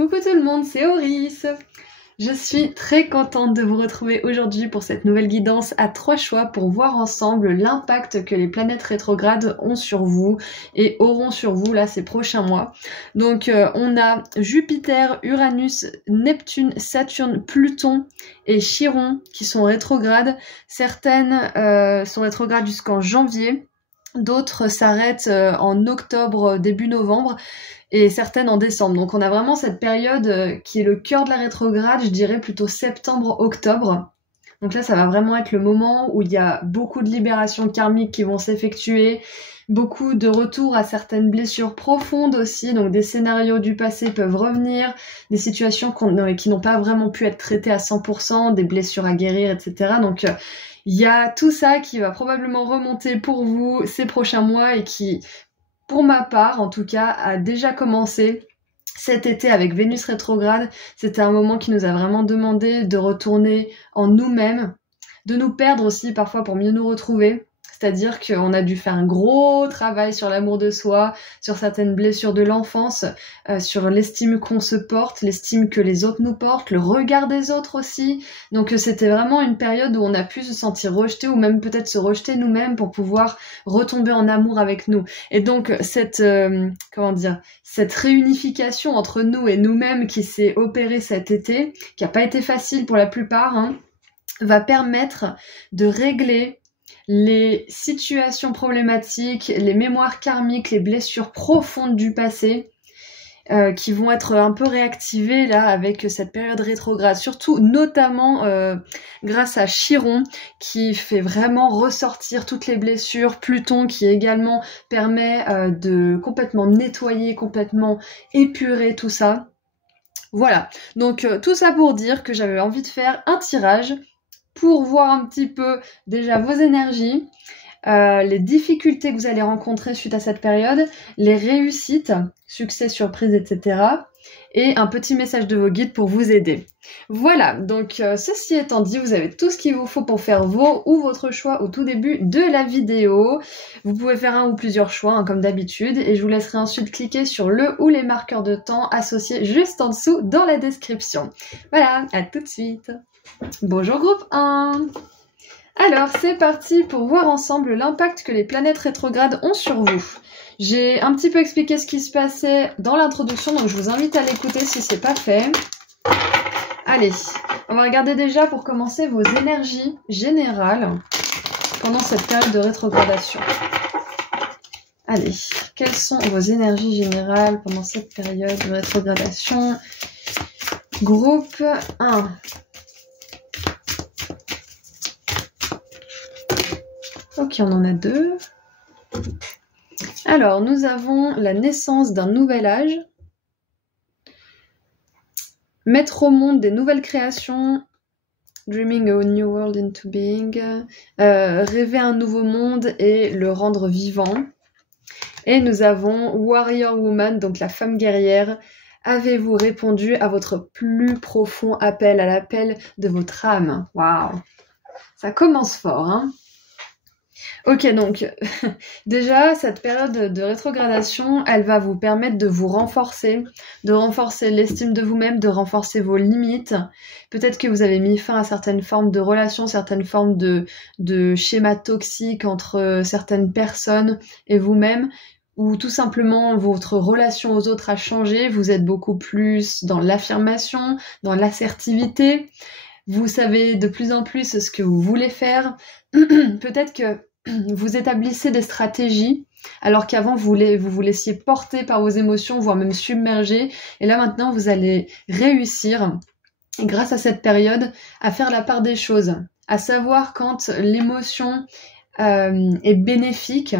Coucou tout le monde, c'est Auris. Je suis très contente de vous retrouver aujourd'hui pour cette nouvelle guidance à 3 choix pour voir ensemble l'impact que les planètes rétrogrades ont sur vous et auront sur vous là ces prochains mois. Donc on a Jupiter, Uranus, Neptune, Saturne, Pluton et Chiron qui sont rétrogrades. Certaines sont rétrogrades jusqu'en janvier, d'autres s'arrêtent en octobre, début novembre, et certaines en décembre. Donc on a vraiment cette période qui est le cœur de la rétrograde, je dirais plutôt septembre-octobre. Donc là ça va vraiment être le moment où il y a beaucoup de libérations karmiques qui vont s'effectuer, beaucoup de retours à certaines blessures profondes aussi, donc des scénarios du passé peuvent revenir, des situations qui n'ont pas vraiment pu être traitées à 100%, des blessures à guérir, etc. Donc il y a tout ça qui va probablement remonter pour vous ces prochains mois et qui, pour ma part, en tout cas, a déjà commencé cet été avec Vénus rétrograde. C'était un moment qui nous a vraiment demandé de retourner en nous-mêmes, de nous perdre aussi parfois pour mieux nous retrouver. C'est-à-dire qu'on a dû faire un gros travail sur l'amour de soi, sur certaines blessures de l'enfance, sur l'estime qu'on se porte, l'estime que les autres nous portent, le regard des autres aussi. Donc c'était vraiment une période où on a pu se sentir rejeté ou même peut-être se rejeter nous-mêmes pour pouvoir retomber en amour avec nous. Et donc cette réunification entre nous et nous-mêmes qui s'est opérée cet été, qui n'a pas été facile pour la plupart, va permettre de régler les situations problématiques, les mémoires karmiques, les blessures profondes du passé qui vont être un peu réactivées là avec cette période rétrograde, surtout notamment grâce à Chiron qui fait vraiment ressortir toutes les blessures, Pluton qui également permet de complètement nettoyer, complètement épurer tout ça. Voilà, donc tout ça pour dire que j'avais envie de faire un tirage pour voir un petit peu déjà vos énergies, les difficultés que vous allez rencontrer suite à cette période, les réussites, succès, surprise, etc. Et un petit message de vos guides pour vous aider. Voilà, donc ceci étant dit, vous avez tout ce qu'il vous faut pour faire vos ou votre choix au tout début de la vidéo. Vous pouvez faire un ou plusieurs choix, comme d'habitude, et je vous laisserai ensuite cliquer sur le ou les marqueurs de temps associés juste en dessous dans la description. Voilà, à tout de suite. Bonjour groupe 1. Alors c'est parti pour voir ensemble l'impact que les planètes rétrogrades ont sur vous. J'ai un petit peu expliqué ce qui se passait dans l'introduction, donc je vous invite à l'écouter si c'est pas fait. Allez, on va regarder déjà pour commencer vos énergies générales pendant cette période de rétrogradation. Allez, quelles sont vos énergies générales pendant cette période de rétrogradation? Groupe 1. Ok, on en a 2. Alors, nous avons la naissance d'un nouvel âge, mettre au monde des nouvelles créations, dreaming a new world into being, rêver un nouveau monde et le rendre vivant. Et nous avons warrior woman, donc la femme guerrière. Avez-vous répondu à votre plus profond appel, à l'appel de votre âme? Waouh, ça commence fort, hein? Ok, donc déjà cette période de rétrogradation, elle va vous permettre de vous renforcer, de renforcer l'estime de vous-même, de renforcer vos limites. Peut-être que vous avez mis fin à certaines formes de relations, certaines formes de schémas toxiques entre certaines personnes et vous-même, ou tout simplement votre relation aux autres a changé, vous êtes beaucoup plus dans l'affirmation, dans l'assertivité, vous savez de plus en plus ce que vous voulez faire. Peut-être que vous établissez des stratégies alors qu'avant vous vous laissiez porter par vos émotions, voire même submerger, et là maintenant vous allez réussir grâce à cette période à faire la part des choses, à savoir quand l'émotion est bénéfique,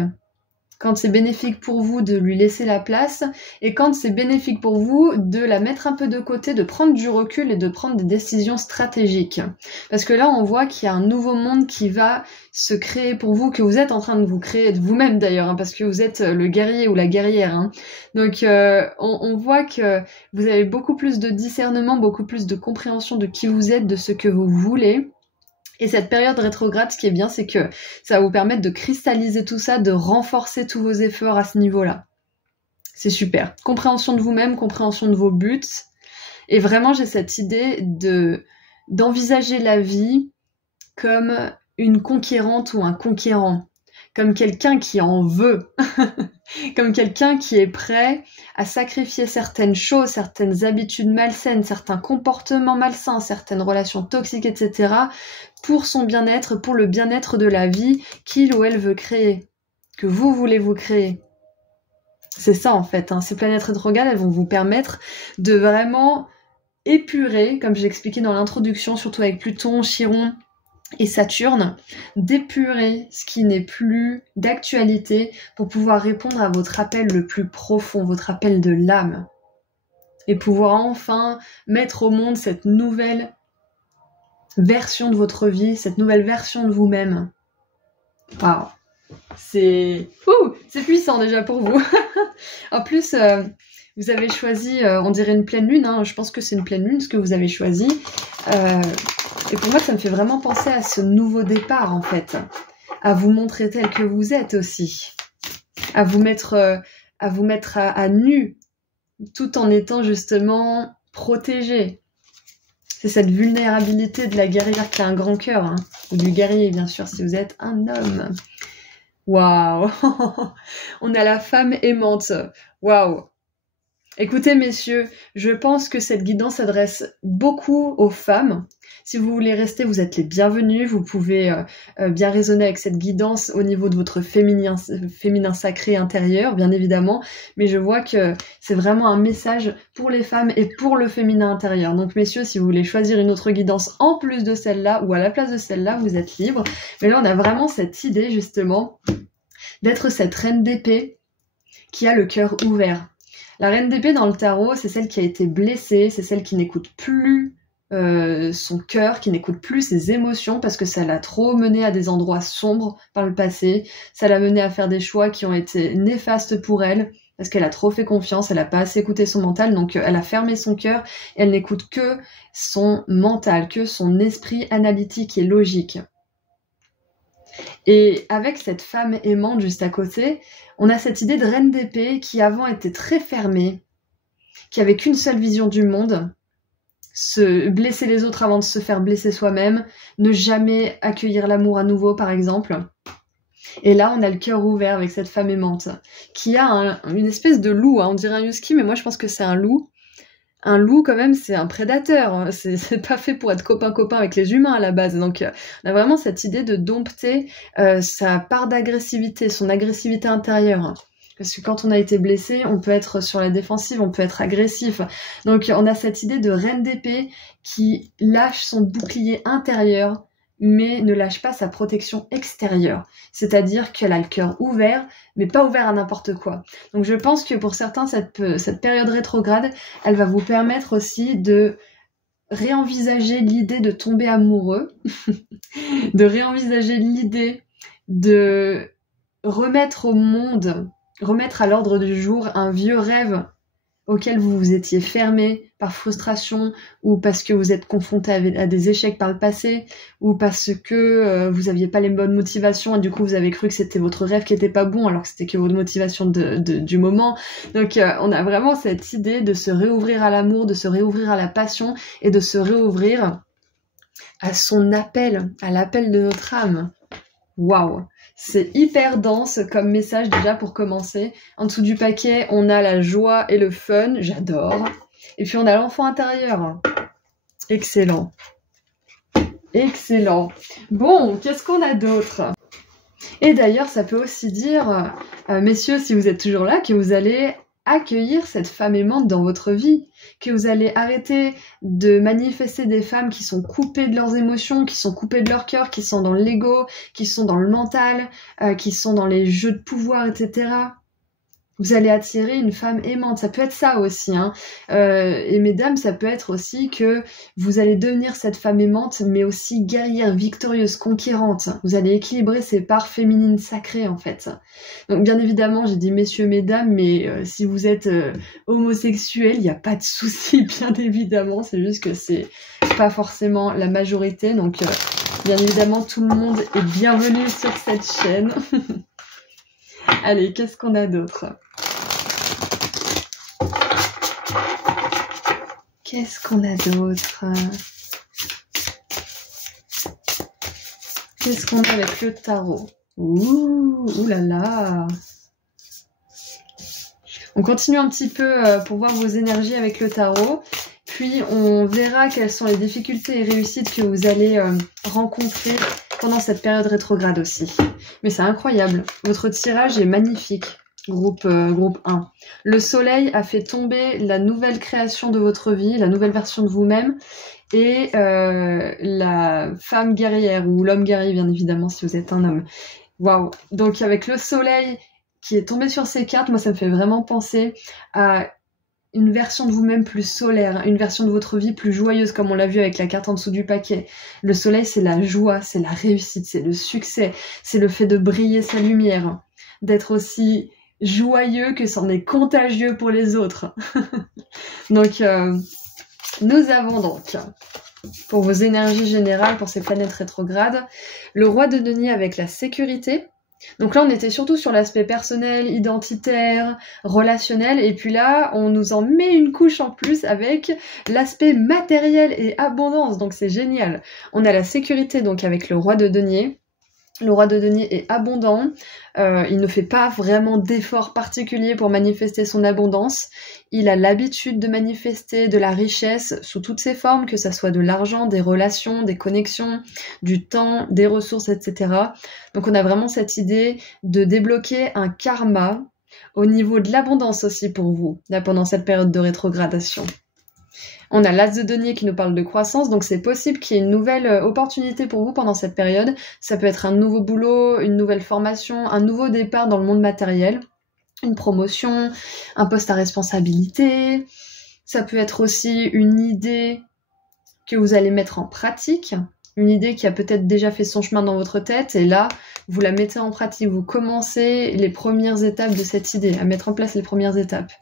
quand c'est bénéfique pour vous de lui laisser la place, et quand c'est bénéfique pour vous de la mettre un peu de côté, de prendre du recul et de prendre des décisions stratégiques. Parce que là, on voit qu'il y a un nouveau monde qui va se créer pour vous, que vous êtes en train de vous créer, de vous-même d'ailleurs, parce que vous êtes le guerrier ou la guerrière. Donc on voit que vous avez beaucoup plus de discernement, beaucoup plus de compréhension de qui vous êtes, de ce que vous voulez. Et cette période rétrograde, ce qui est bien, c'est que ça va vous permettre de cristalliser tout ça, de renforcer tous vos efforts à ce niveau-là. C'est super. Compréhension de vous-même, compréhension de vos buts, Et vraiment, j'ai cette idée d'envisager la vie comme une conquérante ou un conquérant, comme quelqu'un qui en veut, comme quelqu'un qui est prêt à sacrifier certaines choses, certaines habitudes malsaines, certains comportements malsains, certaines relations toxiques, etc., pour son bien-être, pour le bien-être de la vie qu'il ou elle veut créer, que vous voulez vous créer. C'est ça en fait, hein. Ces planètes rétrogrades, elles vont vous permettre de vraiment épurer, comme j'ai expliqué dans l'introduction, surtout avec Pluton, Chiron et Saturne, d'épurer ce qui n'est plus d'actualité pour pouvoir répondre à votre appel le plus profond, votre appel de l'âme. Et pouvoir enfin mettre au monde cette nouvelle version de votre vie, cette nouvelle version de vous-même. Waouh! C'est puissant déjà pour vous. En plus, vous avez choisi, on dirait une pleine lune, hein. Je pense que c'est une pleine lune ce que vous avez choisi. Et pour moi, ça me fait vraiment penser à ce nouveau départ, en fait. À vous montrer tel que vous êtes aussi. À vous mettre à nu, tout en étant justement protégé. C'est cette vulnérabilité de la guerrière qui a un grand cœur, hein. Ou du guerrier, bien sûr, si vous êtes un homme. Waouh. On a la femme aimante. Waouh. Écoutez, messieurs, je pense que cette guidance s'adresse beaucoup aux femmes. Si vous voulez rester, vous êtes les bienvenus. Vous pouvez bien raisonner avec cette guidance au niveau de votre féminin sacré intérieur, bien évidemment. Mais je vois que c'est vraiment un message pour les femmes et pour le féminin intérieur. Donc, messieurs, si vous voulez choisir une autre guidance en plus de celle-là ou à la place de celle-là, vous êtes libres. Mais là, on a vraiment cette idée, justement, d'être cette reine d'épée qui a le cœur ouvert. La reine d'épée dans le tarot, c'est celle qui a été blessée, c'est celle qui n'écoute plus son cœur, qui n'écoute plus ses émotions parce que ça l'a trop menée à des endroits sombres par le passé, ça l'a menée à faire des choix qui ont été néfastes pour elle parce qu'elle a trop fait confiance, elle n'a pas assez écouté son mental, donc elle a fermé son cœur et elle n'écoute que son mental, que son esprit analytique et logique. Et avec cette femme aimante juste à côté, on a cette idée de reine d'épée qui avant était très fermée, qui avait qu'une seule vision du monde, se blesser les autres avant de se faire blesser soi-même, ne jamais accueillir l'amour à nouveau par exemple. Et là on a le cœur ouvert avec cette femme aimante, qui a une espèce de loup, hein. On dirait un husky mais moi je pense que c'est un loup. Un loup, quand même, c'est un prédateur. C'est pas fait pour être copain-copain avec les humains à la base. Donc, on a vraiment cette idée de dompter sa part d'agressivité, son agressivité intérieure. Parce que quand on a été blessé, on peut être sur la défensive, on peut être agressif. Donc, on a cette idée de reine d'épée qui lâche son bouclier intérieur, mais ne lâche pas sa protection extérieure. C'est-à-dire qu'elle a le cœur ouvert, mais pas ouvert à n'importe quoi. Donc je pense que pour certains, cette période rétrograde, elle va vous permettre aussi de réenvisager l'idée de tomber amoureux, de réenvisager l'idée de remettre au monde, remettre à l'ordre du jour un vieux rêve auquel vous vous étiez fermé par frustration ou parce que vous êtes confronté à des échecs par le passé ou parce que vous aviez pas les bonnes motivations et du coup vous avez cru que c'était votre rêve qui était pas bon alors que c'était que votre motivation du moment. Donc on a vraiment cette idée de se réouvrir à l'amour, de se réouvrir à la passion et de se réouvrir à son appel, à l'appel de notre âme. Waouh! C'est hyper dense comme message déjà pour commencer. En dessous du paquet, on a la joie et le fun, j'adore. Et puis on a l'enfant intérieur. Excellent. Excellent. Bon, qu'est-ce qu'on a d'autre? Et d'ailleurs, ça peut aussi dire, messieurs, si vous êtes toujours là, que vous allez accueillir cette femme aimante dans votre vie, que vous allez arrêter de manifester des femmes qui sont coupées de leurs émotions, qui sont coupées de leur cœur, qui sont dans l'ego, qui sont dans le mental, qui sont dans les jeux de pouvoir, etc. Vous allez attirer une femme aimante, ça peut être ça aussi, hein. Et mesdames, ça peut être aussi que vous allez devenir cette femme aimante, mais aussi guerrière, victorieuse, conquérante. Vous allez équilibrer ces parts féminines sacrées, en fait. Donc, bien évidemment, j'ai dit messieurs, mesdames, mais si vous êtes homosexuel, il n'y a pas de souci, bien évidemment. C'est juste que c'est pas forcément la majorité. Donc, bien évidemment, tout le monde est bienvenu sur cette chaîne. Allez, qu'est-ce qu'on a d'autre? Qu'est-ce qu'on a d'autre? Qu'est-ce qu'on a avec le tarot? Ouh là là! On continue un petit peu pour voir vos énergies avec le tarot. Puis on verra quelles sont les difficultés et réussites que vous allez rencontrer pendant cette période rétrograde aussi. Mais c'est incroyable. Votre tirage est magnifique. Groupe 1. Le soleil a fait tomber la nouvelle création de votre vie, la nouvelle version de vous-même, et la femme guerrière, ou l'homme guerrier bien évidemment si vous êtes un homme. Waouh! Donc avec le soleil qui est tombé sur ces cartes, moi ça me fait vraiment penser à une version de vous-même plus solaire, une version de votre vie plus joyeuse, comme on l'a vu avec la carte en dessous du paquet. Le soleil, c'est la joie, c'est la réussite, c'est le succès, c'est le fait de briller sa lumière, d'être aussi joyeux que c'en est contagieux pour les autres. Donc, nous avons donc, pour vos énergies générales, pour ces planètes rétrogrades, le roi de denier avec la sécurité. Donc là, on était surtout sur l'aspect personnel, identitaire, relationnel, et puis là, on nous en met une couche en plus avec l'aspect matériel et abondance, donc c'est génial. On a la sécurité, donc avec le roi de denier. Le roi de denier est abondant, il ne fait pas vraiment d'efforts particuliers pour manifester son abondance. Il a l'habitude de manifester de la richesse sous toutes ses formes, que ça soit de l'argent, des relations, des connexions, du temps, des ressources, etc. Donc on a vraiment cette idée de débloquer un karma au niveau de l'abondance aussi pour vous, là pendant cette période de rétrogradation. On a l'as de denier qui nous parle de croissance, donc c'est possible qu'il y ait une nouvelle opportunité pour vous pendant cette période. Ça peut être un nouveau boulot, une nouvelle formation, un nouveau départ dans le monde matériel, une promotion, un poste à responsabilité. Ça peut être aussi une idée que vous allez mettre en pratique, une idée qui a peut-être déjà fait son chemin dans votre tête, et là, vous la mettez en pratique, vous commencez les premières étapes de cette idée, à mettre en place les premières étapes.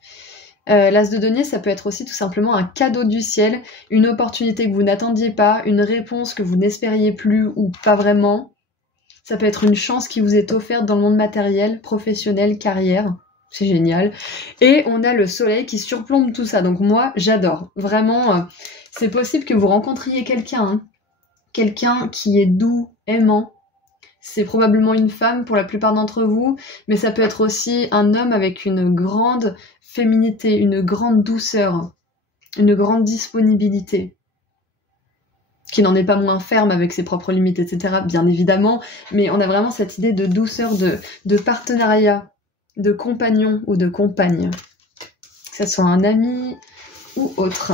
L'as de denier, ça peut être aussi tout simplement un cadeau du ciel, une opportunité que vous n'attendiez pas, une réponse que vous n'espériez plus ou pas vraiment. Ça peut être une chance qui vous est offerte dans le monde matériel, professionnel, carrière. C'est génial. Et on a le soleil qui surplombe tout ça. Donc moi, j'adore. Vraiment, c'est possible que vous rencontriez quelqu'un. Hein. Quelqu'un qui est doux, aimant. C'est probablement une femme pour la plupart d'entre vous, mais ça peut être aussi un homme avec une grande féminité, une grande douceur, une grande disponibilité, qui n'en est pas moins ferme avec ses propres limites, etc., bien évidemment, mais on a vraiment cette idée de douceur, de partenariat, de compagnon ou de compagne, que ce soit un ami ou autre.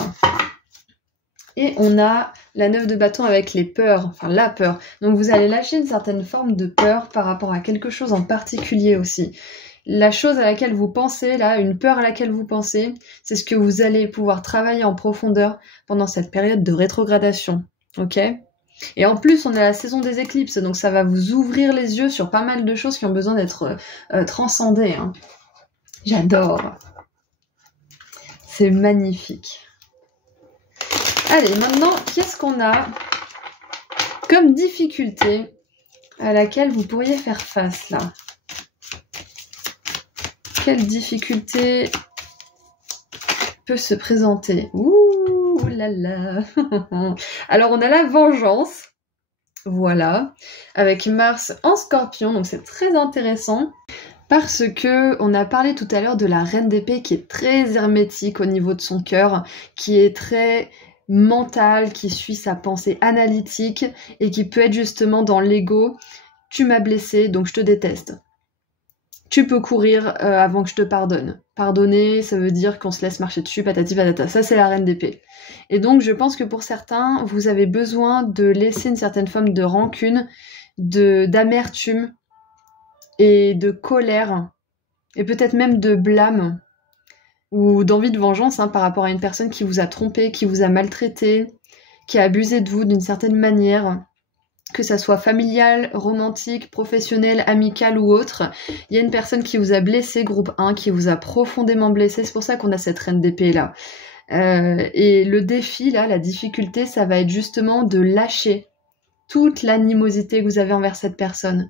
Et on a la 9 de bâton avec les peurs, enfin la peur. Donc vous allez lâcher une certaine forme de peur par rapport à quelque chose en particulier aussi. La chose à laquelle vous pensez, là, une peur à laquelle vous pensez, c'est ce que vous allez pouvoir travailler en profondeur pendant cette période de rétrogradation. Ok ? Et en plus, on a la saison des éclipses, donc ça va vous ouvrir les yeux sur pas mal de choses qui ont besoin d'être transcendées. Hein. J'adore. C'est magnifique. Allez, maintenant, qu'est-ce qu'on a comme difficulté à laquelle vous pourriez faire face, là? Quelle difficulté peut se présenter? Ouh là là. Alors, on a la vengeance, voilà, avec Mars en Scorpion, donc c'est très intéressant. Parce que on a parlé tout à l'heure de la reine d'épée qui est très hermétique au niveau de son cœur, qui est très mental, qui suit sa pensée analytique et qui peut être justement dans l'ego. Tu m'as blessé, donc je te déteste. Tu peux courir avant que je te pardonne. Pardonner, ça veut dire qu'on se laisse marcher dessus, patati patata. Ça, c'est la reine d'épée. Et donc, je pense que pour certains, vous avez besoin de laisser une certaine forme de rancune, d'amertume et de colère, et peut-être même de blâme, ou d'envie de vengeance par rapport à une personne qui vous a trompé, qui vous a maltraité, qui a abusé de vous d'une certaine manière, que ça soit familial, romantique, professionnel, amical ou autre. Il y a une personne qui vous a blessé, groupe 1, qui vous a profondément blessé, c'est pour ça qu'on a cette reine d'épée là. Et le défi là, la difficulté, ça va être justement de lâcher toute l'animosité que vous avez envers cette personne.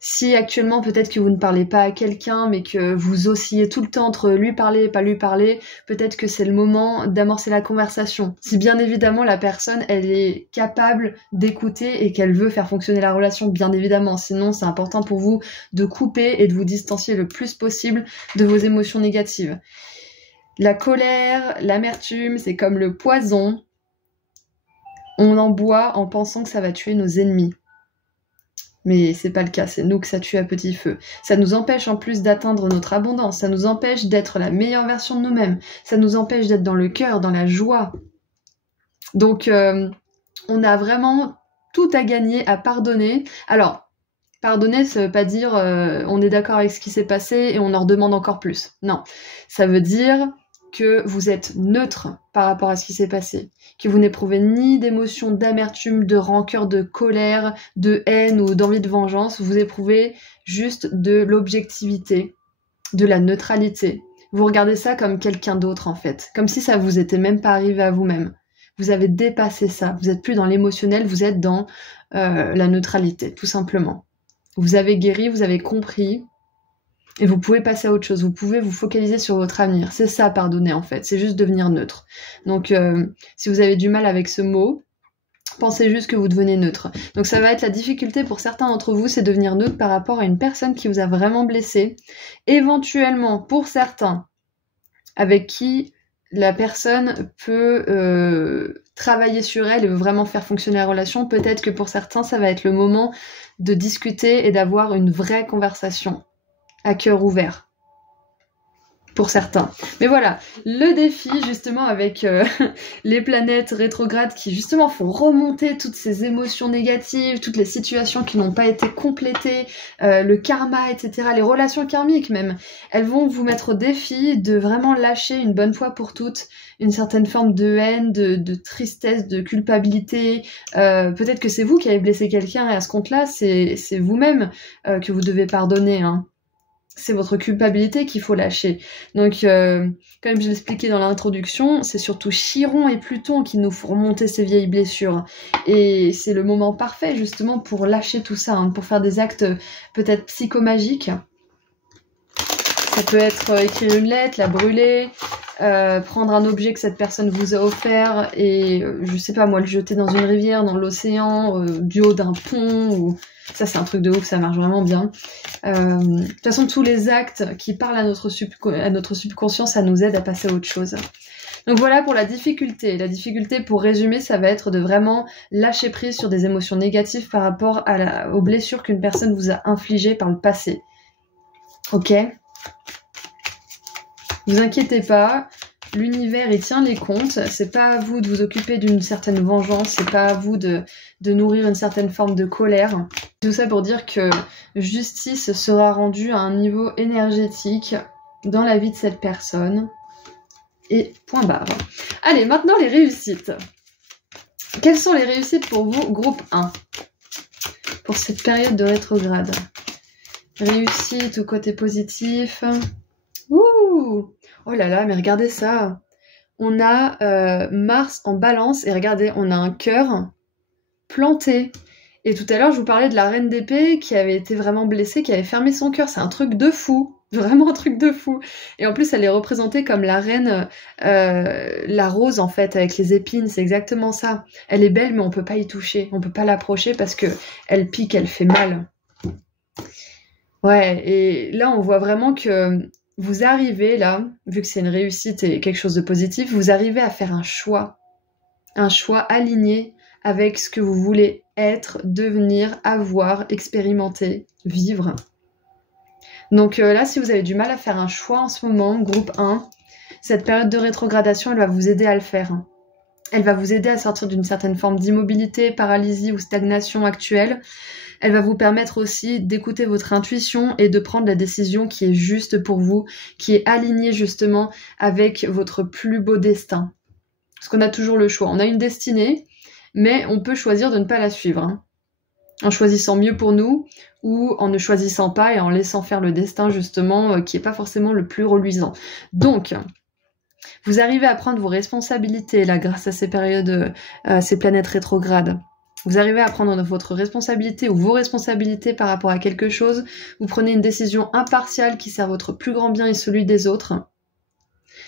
Si actuellement peut-être que vous ne parlez pas à quelqu'un mais que vous oscillez tout le temps entre lui parler et pas lui parler, peut-être que c'est le moment d'amorcer la conversation. Si bien évidemment la personne elle est capable d'écouter et qu'elle veut faire fonctionner la relation, bien évidemment. Sinon c'est important pour vous de couper et de vous distancier le plus possible de vos émotions négatives. La colère, l'amertume, c'est comme le poison. On en boit en pensant que ça va tuer nos ennemis. Mais c'est pas le cas, c'est nous que ça tue à petit feu. Ça nous empêche en plus d'atteindre notre abondance, ça nous empêche d'être la meilleure version de nous-mêmes, ça nous empêche d'être dans le cœur, dans la joie. Donc on a vraiment tout à gagner à pardonner. Alors, pardonner, ça veut pas dire on est d'accord avec ce qui s'est passé et on en redemande encore plus. Non, ça veut dire que vous êtes neutre par rapport à ce qui s'est passé, que vous n'éprouvez ni d'émotion d'amertume, de rancœur, de colère, de haine ou d'envie de vengeance, vous éprouvez juste de l'objectivité, de la neutralité. Vous regardez ça comme quelqu'un d'autre en fait, comme si ça vous était même pas arrivé à vous-même. Vous avez dépassé ça, vous êtes plus dans l'émotionnel, vous êtes dans la neutralité, tout simplement. Vous avez guéri, vous avez compris, et vous pouvez passer à autre chose, vous pouvez vous focaliser sur votre avenir. C'est ça, pardonner en fait, c'est juste devenir neutre. Donc si vous avez du mal avec ce mot, pensez juste que vous devenez neutre. Donc ça va être la difficulté pour certains d'entre vous, c'est devenir neutre par rapport à une personne qui vous a vraiment blessé. Éventuellement, pour certains, avec qui la personne peut travailler sur elle et vraiment faire fonctionner la relation, peut-être que pour certains, ça va être le moment de discuter et d'avoir une vraie conversation à cœur ouvert, pour certains. Mais voilà, le défi justement avec les planètes rétrogrades qui justement font remonter toutes ces émotions négatives, toutes les situations qui n'ont pas été complétées, le karma, etc., les relations karmiques même, elles vont vous mettre au défi de vraiment lâcher une bonne fois pour toutes une certaine forme de haine, de tristesse, de culpabilité. Peut-être que c'est vous qui avez blessé quelqu'un et à ce compte-là, c'est vous-même que vous devez pardonner, hein. C'est votre culpabilité qu'il faut lâcher. Donc, comme je l'expliquais dans l'introduction, c'est surtout Chiron et Pluton qui nous font remonter ces vieilles blessures. Et c'est le moment parfait, justement, pour lâcher tout ça, hein, pour faire des actes peut-être psychomagiques. Ça peut être écrire une lettre, la brûler, prendre un objet que cette personne vous a offert et, je sais pas moi, le jeter dans une rivière, dans l'océan, du haut d'un pont, ou... Ça, c'est un truc de ouf, ça marche vraiment bien. De toute façon, tous les actes qui parlent à notre subconscient, ça nous aide à passer à autre chose. Donc voilà pour la difficulté. La difficulté, pour résumer, ça va être de vraiment lâcher prise sur des émotions négatives par rapport aux blessures qu'une personne vous a infligées par le passé. Ok ? Vous inquiétez pas, l'univers il tient les comptes, c'est pas à vous de vous occuper d'une certaine vengeance, c'est pas à vous de nourrir une certaine forme de colère. Tout ça pour dire que justice sera rendue à un niveau énergétique dans la vie de cette personne. Et point barre. Allez, maintenant les réussites. Quelles sont les réussites pour vous, groupe 1, pour cette période de rétrograde? Réussite au côté positif. Ouh! Oh là là, mais regardez ça. On a Mars en balance et regardez, on a un cœur planté. Et tout à l'heure, je vous parlais de la reine d'épée qui avait été vraiment blessée, qui avait fermé son cœur. C'est un truc de fou. Vraiment un truc de fou. Et en plus, elle est représentée comme la reine, la rose en fait, avec les épines. C'est exactement ça. Elle est belle, mais on peut pas y toucher. On peut pas l'approcher parce que elle pique, elle fait mal. Ouais, et là, on voit vraiment que vous arrivez là, vu que c'est une réussite et quelque chose de positif, vous arrivez à faire un choix aligné avec ce que vous voulez être, devenir, avoir, expérimenter, vivre. Donc là, si vous avez du mal à faire un choix en ce moment, groupe 1, cette période de rétrogradation, elle va vous aider à le faire. Elle va vous aider à sortir d'une certaine forme d'immobilité, paralysie ou stagnation actuelle. Elle va vous permettre aussi d'écouter votre intuition et de prendre la décision qui est juste pour vous, qui est alignée justement avec votre plus beau destin. Parce qu'on a toujours le choix. On a une destinée, mais on peut choisir de ne pas la suivre, hein, en choisissant mieux pour nous ou en ne choisissant pas et en laissant faire le destin justement qui n'est pas forcément le plus reluisant. Donc, vous arrivez à prendre vos responsabilités là grâce à ces périodes, ces planètes rétrogrades. Vous arrivez à prendre votre responsabilité ou vos responsabilités par rapport à quelque chose. Vous prenez une décision impartiale qui sert votre plus grand bien et celui des autres.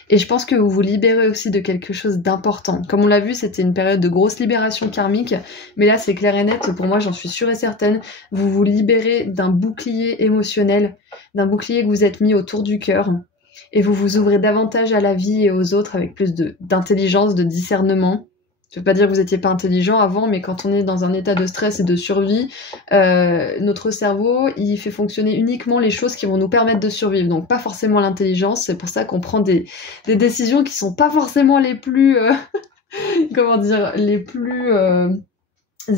Et je pense que vous vous libérez aussi de quelque chose d'important. Comme on l'a vu, c'était une période de grosse libération karmique, mais là c'est clair et net, pour moi j'en suis sûre et certaine, vous vous libérez d'un bouclier émotionnel, d'un bouclier que vous êtes mis autour du cœur, et vous vous ouvrez davantage à la vie et aux autres avec plus d'intelligence, de discernement. Je veux pas dire que vous étiez pas intelligent avant, mais quand on est dans un état de stress et de survie, notre cerveau, il fait fonctionner uniquement les choses qui vont nous permettre de survivre. Donc pas forcément l'intelligence, c'est pour ça qu'on prend des décisions qui sont pas forcément les plus, comment dire, les plus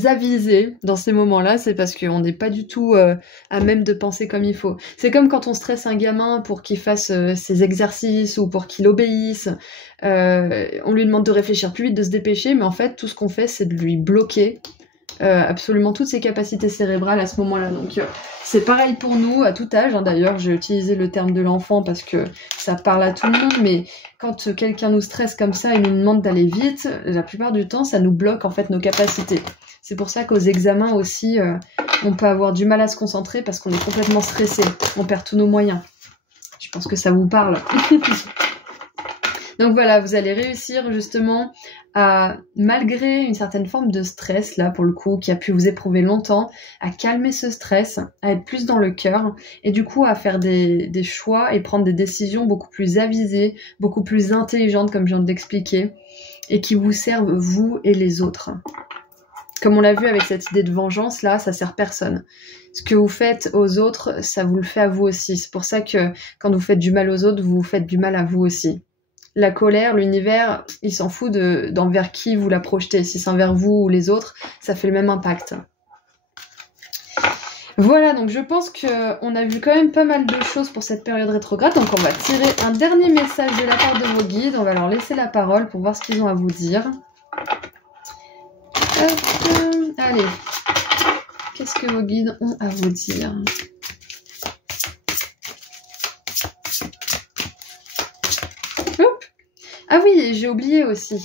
avisées dans ces moments-là, c'est parce qu'on n'est pas du tout à même de penser comme il faut. C'est comme quand on stresse un gamin pour qu'il fasse ses exercices ou pour qu'il obéisse. On lui demande de réfléchir plus vite, de se dépêcher, mais en fait, tout ce qu'on fait, c'est de lui bloquer absolument toutes ses capacités cérébrales à ce moment-là. Donc, c'est pareil pour nous, à tout âge. Hein, d'ailleurs, j'ai utilisé le terme de l'enfant parce que ça parle à tout le monde, mais quand quelqu'un nous stresse comme ça et nous demande d'aller vite, la plupart du temps, ça nous bloque en fait nos capacités. C'est pour ça qu'aux examens aussi, on peut avoir du mal à se concentrer parce qu'on est complètement stressé. On perd tous nos moyens. Je pense que ça vous parle. Donc voilà, vous allez réussir justement à, malgré une certaine forme de stress, là pour le coup, qui a pu vous éprouver longtemps, à calmer ce stress, à être plus dans le cœur, et du coup à faire des choix et prendre des décisions beaucoup plus avisées, beaucoup plus intelligentes, comme je viens de l'expliquer, et qui vous servent vous et les autres. Comme on l'a vu avec cette idée de vengeance, là, ça sert personne. Ce que vous faites aux autres, ça vous le fait à vous aussi. C'est pour ça que quand vous faites du mal aux autres, vous vous faites du mal à vous aussi. La colère, l'univers, il s'en fout d'envers qui vous la projetez. Si c'est envers vous ou les autres, ça fait le même impact. Voilà, donc je pense qu'on a vu quand même pas mal de choses pour cette période rétrograde. Donc on va tirer un dernier message de la part de vos guides. On va leur laisser la parole pour voir ce qu'ils ont à vous dire. Hop, allez, qu'est-ce que vos guides ont à vous dire ? Hop. Ah oui, j'ai oublié aussi.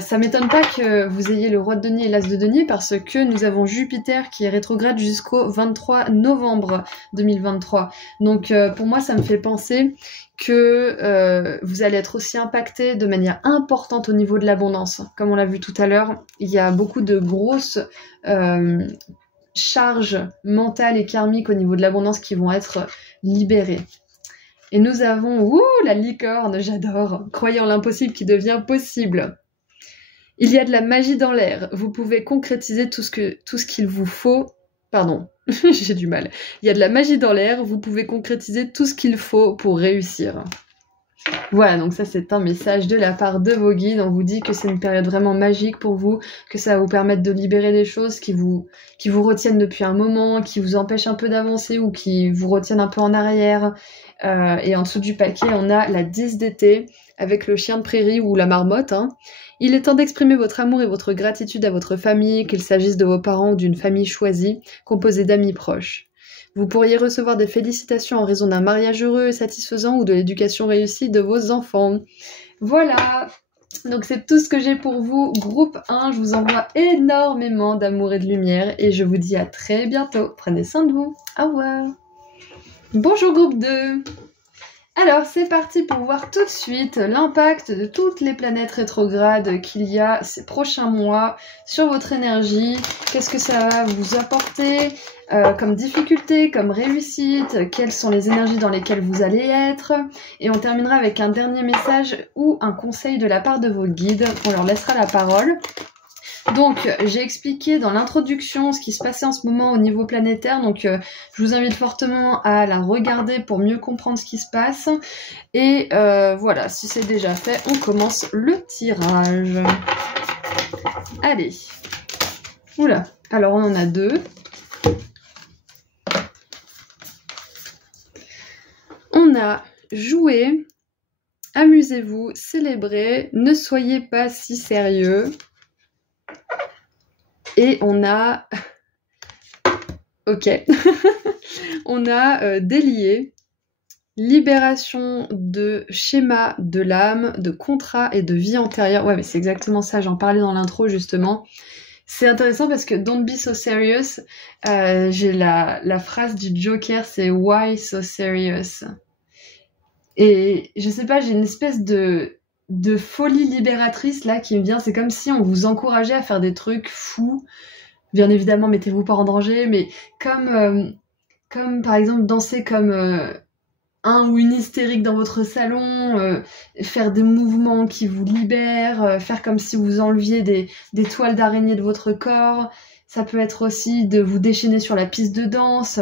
Ça m'étonne pas que vous ayez le roi de denier et l'as de denier parce que nous avons Jupiter qui est rétrograde jusqu'au 23 novembre 2023. Donc pour moi, ça me fait penser que vous allez être aussi impacté de manière importante au niveau de l'abondance. Comme on l'a vu tout à l'heure, il y a beaucoup de grosses charges mentales et karmiques au niveau de l'abondance qui vont être libérées. Et nous avons, la licorne, j'adore, croyant l'impossible qui devient possible. Il y a de la magie dans l'air. Vous pouvez concrétiser tout ce qu'il vous faut. Pardon, j'ai du mal. Il y a de la magie dans l'air. Vous pouvez concrétiser tout ce qu'il faut pour réussir. Voilà, donc ça c'est un message de la part de vos guides. On vous dit que c'est une période vraiment magique pour vous, que ça va vous permettre de libérer des choses qui vous retiennent depuis un moment, qui vous empêchent un peu d'avancer ou qui vous retiennent un peu en arrière. Et en dessous du paquet, on a la 10 d'été avec le chien de prairie ou la marmotte. Hein. Il est temps d'exprimer votre amour et votre gratitude à votre famille, qu'il s'agisse de vos parents ou d'une famille choisie, composée d'amis proches. Vous pourriez recevoir des félicitations en raison d'un mariage heureux et satisfaisant ou de l'éducation réussie de vos enfants. Voilà, donc c'est tout ce que j'ai pour vous. Groupe 1, je vous envoie énormément d'amour et de lumière et je vous dis à très bientôt. Prenez soin de vous. Au revoir. Bonjour groupe 2. Alors c'est parti pour voir tout de suite l'impact de toutes les planètes rétrogrades qu'il y a ces prochains mois sur votre énergie. Qu'est-ce que ça va vous apporter comme difficulté, comme réussite, quelles sont les énergies dans lesquelles vous allez être. Et on terminera avec un dernier message ou un conseil de la part de vos guides. On leur laissera la parole. Donc, j'ai expliqué dans l'introduction ce qui se passait en ce moment au niveau planétaire, donc je vous invite fortement à la regarder pour mieux comprendre ce qui se passe. Et voilà, si c'est déjà fait, on commence le tirage. Allez. Oula, alors on en a 2. On a joué, amusez-vous, célébrez, ne soyez pas si sérieux. Et on a... Ok. On a délié, libération de schémas de l'âme, de contrats et de vie antérieure. Ouais, mais c'est exactement ça, j'en parlais dans l'intro justement. C'est intéressant parce que Don't be so serious, j'ai la phrase du Joker, c'est Why so serious? Et je sais pas, j'ai une espèce de folie libératrice là qui me vient. C'est comme si on vous encourageait à faire des trucs fous. Bien évidemment, mettez-vous pas en danger, mais comme par exemple danser comme un ou une hystérique dans votre salon, faire des mouvements qui vous libèrent, faire comme si vous enleviez des toiles d'araignée de votre corps. Ça peut être aussi de vous déchaîner sur la piste de danse.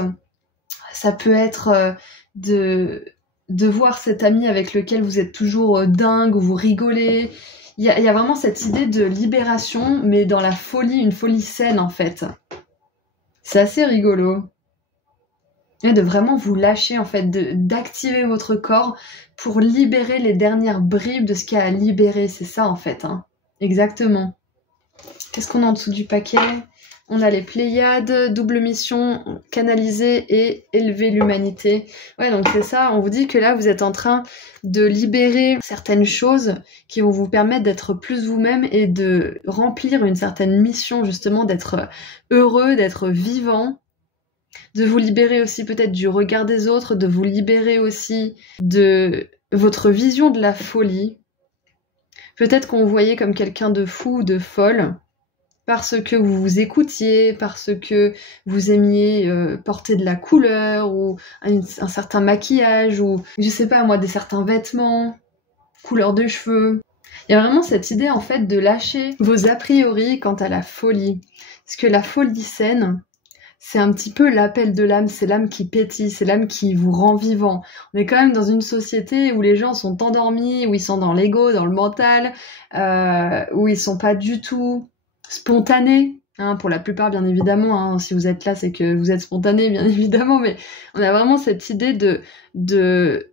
Ça peut être de voir cet ami avec lequel vous êtes toujours dingue, ou vous rigolez. Il y a vraiment cette idée de libération, mais dans la folie, une folie saine en fait. C'est assez rigolo. Et de vraiment vous lâcher en fait, d'activer votre corps pour libérer les dernières bribes de ce qu'il y a à libérer. C'est ça en fait. Hein. Exactement. Qu'est-ce qu'on a en dessous du paquet? On a les Pléiades, double mission, canaliser et élever l'humanité. Ouais, donc c'est ça, on vous dit que là, vous êtes en train de libérer certaines choses qui vont vous permettre d'être plus vous-même et de remplir une certaine mission, justement, d'être heureux, d'être vivant, de vous libérer aussi peut-être du regard des autres, de vous libérer aussi de votre vision de la folie. Peut-être qu'on vous voyait comme quelqu'un de fou ou de folle, parce que vous vous écoutiez, parce que vous aimiez porter de la couleur, ou un certain maquillage, ou je sais pas moi, certains vêtements, couleur de cheveux. Il y a vraiment cette idée en fait de lâcher vos a priori quant à la folie. Parce que la folie saine, c'est un petit peu l'appel de l'âme, c'est l'âme qui pétille, c'est l'âme qui vous rend vivant. On est quand même dans une société où les gens sont endormis, où ils sont dans l'ego, dans le mental, où ils sont pas du tout spontanés, hein, pour la plupart bien évidemment, hein, si vous êtes là c'est que vous êtes spontané bien évidemment, mais on a vraiment cette idée de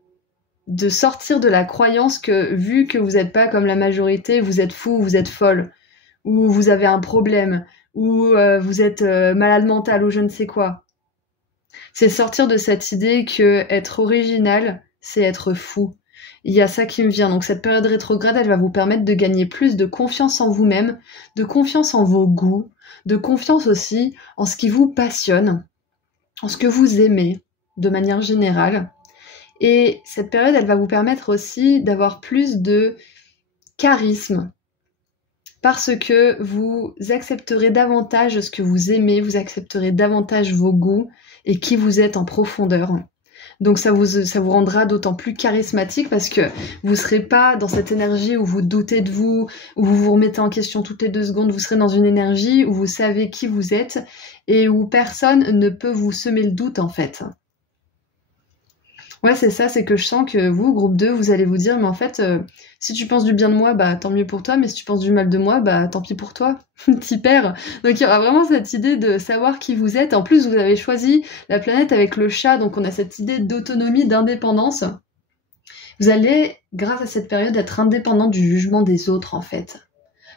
sortir de la croyance que vu que vous n'êtes pas comme la majorité, vous êtes fou, vous êtes folle, ou vous avez un problème, ou vous êtes malade mental ou je ne sais quoi. C'est sortir de cette idée que être original, c'est être fou. Il y a ça qui me vient. Donc cette période rétrograde, elle va vous permettre de gagner plus de confiance en vous-même, de confiance en vos goûts, de confiance aussi en ce qui vous passionne, en ce que vous aimez de manière générale. Et cette période, elle va vous permettre aussi d'avoir plus de charisme, parce que vous accepterez davantage ce que vous aimez, vous accepterez davantage vos goûts et qui vous êtes en profondeur. Donc ça vous rendra d'autant plus charismatique parce que vous serez pas dans cette énergie où vous doutez de vous, où vous vous remettez en question toutes les 2 secondes, vous serez dans une énergie où vous savez qui vous êtes et où personne ne peut vous semer le doute en fait. Ouais, c'est ça, c'est que je sens que vous, groupe 2, vous allez vous dire, mais en fait, si tu penses du bien de moi, bah tant mieux pour toi, mais si tu penses du mal de moi, bah tant pis pour toi, t'y perds. Donc il y aura vraiment cette idée de savoir qui vous êtes. En plus, vous avez choisi la planète avec le chat, donc on a cette idée d'autonomie, d'indépendance. Vous allez, grâce à cette période, être indépendant du jugement des autres, en fait.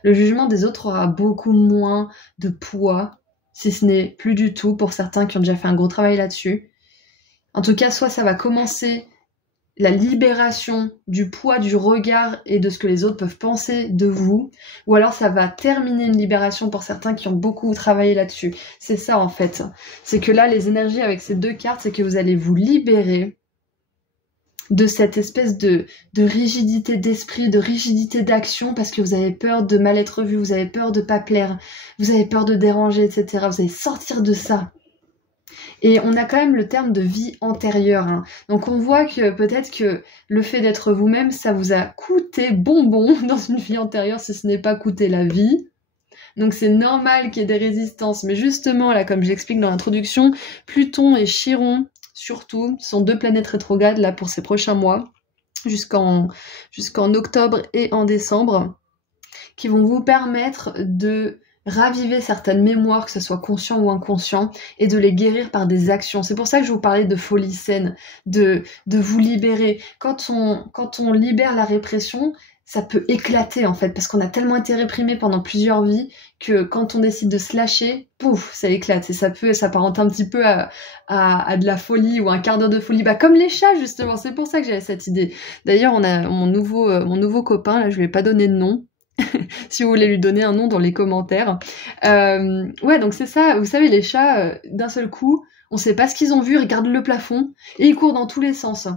Le jugement des autres aura beaucoup moins de poids, si ce n'est plus du tout, pour certains qui ont déjà fait un gros travail là-dessus. En tout cas, soit ça va commencer la libération du poids du regard et de ce que les autres peuvent penser de vous, ou alors ça va terminer une libération pour certains qui ont beaucoup travaillé là-dessus. C'est ça en fait. C'est que là, les énergies avec ces 2 cartes, c'est que vous allez vous libérer de cette espèce de rigidité d'esprit, de rigidité d'action, parce que vous avez peur de mal être vu, vous avez peur de pas plaire, vous avez peur de déranger, etc. Vous allez sortir de ça. Et on a quand même le terme de vie antérieure. Hein. Donc on voit que peut-être que le fait d'être vous-même, ça vous a coûté bonbon dans une vie antérieure, si ce n'est pas coûté la vie. Donc c'est normal qu'il y ait des résistances. Mais justement, là, comme j'explique dans l'introduction, Pluton et Chiron, surtout, sont 2 planètes rétrogrades là pour ces prochains mois, jusqu'en octobre et en décembre, qui vont vous permettre de raviver certaines mémoires, que ce soit conscient ou inconscient, et de les guérir par des actions. C'est pour ça que je vous parlais de folie saine, de vous libérer. Quand on libère la répression, ça peut éclater en fait, parce qu'on a tellement été réprimé pendant plusieurs vies que quand on décide de se lâcher, pouf, ça éclate. Et ça peut s'apparenter un petit peu à de la folie ou un quart d'heure de folie. Bah comme les chats justement, c'est pour ça que j'avais cette idée. D'ailleurs, on a mon nouveau copain, là je lui ai pas donné de nom, si vous voulez lui donner un nom dans les commentaires. Ouais, donc c'est ça, vous savez, les chats, d'un seul coup, on sait pas ce qu'ils ont vu, ils regardent le plafond, et ils courent dans tous les sens.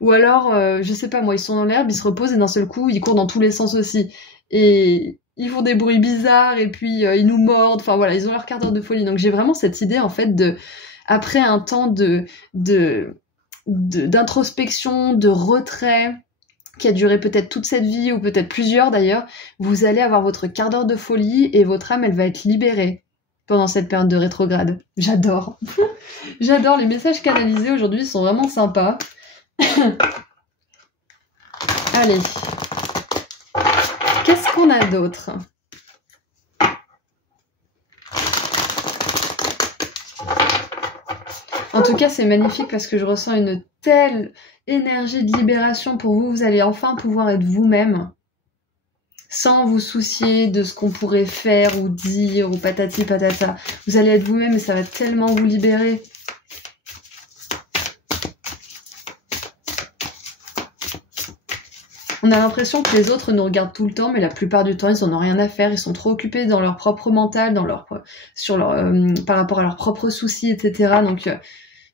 Ou alors, je sais pas moi, ils sont dans l'herbe, ils se reposent, et d'un seul coup, ils courent dans tous les sens aussi. Et ils font des bruits bizarres, et puis ils nous mordent, enfin voilà, ils ont leur quart d'heure de folie. Donc j'ai vraiment cette idée, en fait, après un temps d'introspection, de retrait, qui a duré peut-être toute cette vie, ou peut-être plusieurs d'ailleurs, vous allez avoir votre quart d'heure de folie, et votre âme, elle va être libérée pendant cette période de rétrograde. J'adore. J'adore, les messages canalisés aujourd'hui sont vraiment sympas. Allez. Qu'est-ce qu'on a d'autre? En tout cas, c'est magnifique parce que je ressens une telle énergie de libération pour vous. Vous allez enfin pouvoir être vous-même sans vous soucier de ce qu'on pourrait faire ou dire ou patati patata. Vous allez être vous-même et ça va tellement vous libérer. On a l'impression que les autres nous regardent tout le temps, mais la plupart du temps, ils en ont rien à faire. Ils sont trop occupés dans leur propre mental, par rapport à leurs propres soucis, etc. Donc,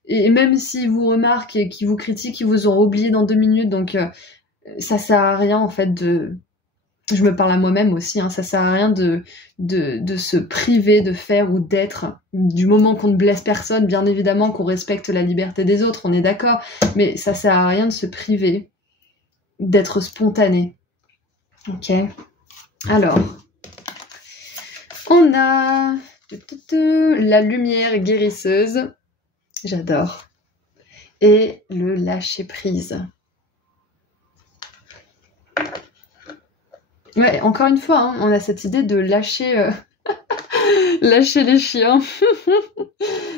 et même s'ils vous remarquent et qu'ils vous critiquent, ils vous auront oublié dans 2 minutes. Donc, ça sert à rien, en fait, je me parle à moi-même aussi, hein, ça sert à rien de se priver de faire ou d'être, du moment qu'on ne blesse personne, bien évidemment qu'on respecte la liberté des autres, on est d'accord, mais ça sert à rien de se priver d'être spontané. Ok. Alors, on a la lumière guérisseuse. J'adore. Et le lâcher prise. Ouais, encore une fois, hein, on a cette idée de lâcher, lâcher les chiens.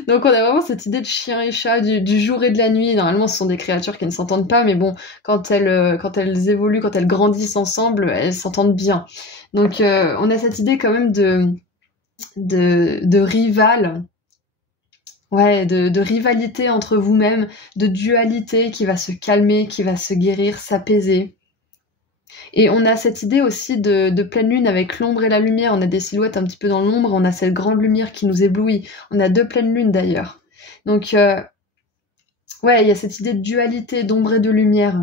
Donc on a vraiment cette idée de chien et chat, du jour et de la nuit. Normalement, ce sont des créatures qui ne s'entendent pas, mais bon, quand elles évoluent, quand elles grandissent ensemble, elles s'entendent bien. Donc on a cette idée quand même de rival. Ouais, de rivalité entre vous-même, de dualité qui va se calmer, qui va se guérir, s'apaiser. Et on a cette idée aussi de pleine lune avec l'ombre et la lumière. On a des silhouettes un petit peu dans l'ombre, on a cette grande lumière qui nous éblouit. On a 2 pleines lunes d'ailleurs. Donc, ouais, il y a cette idée de dualité, d'ombre et de lumière.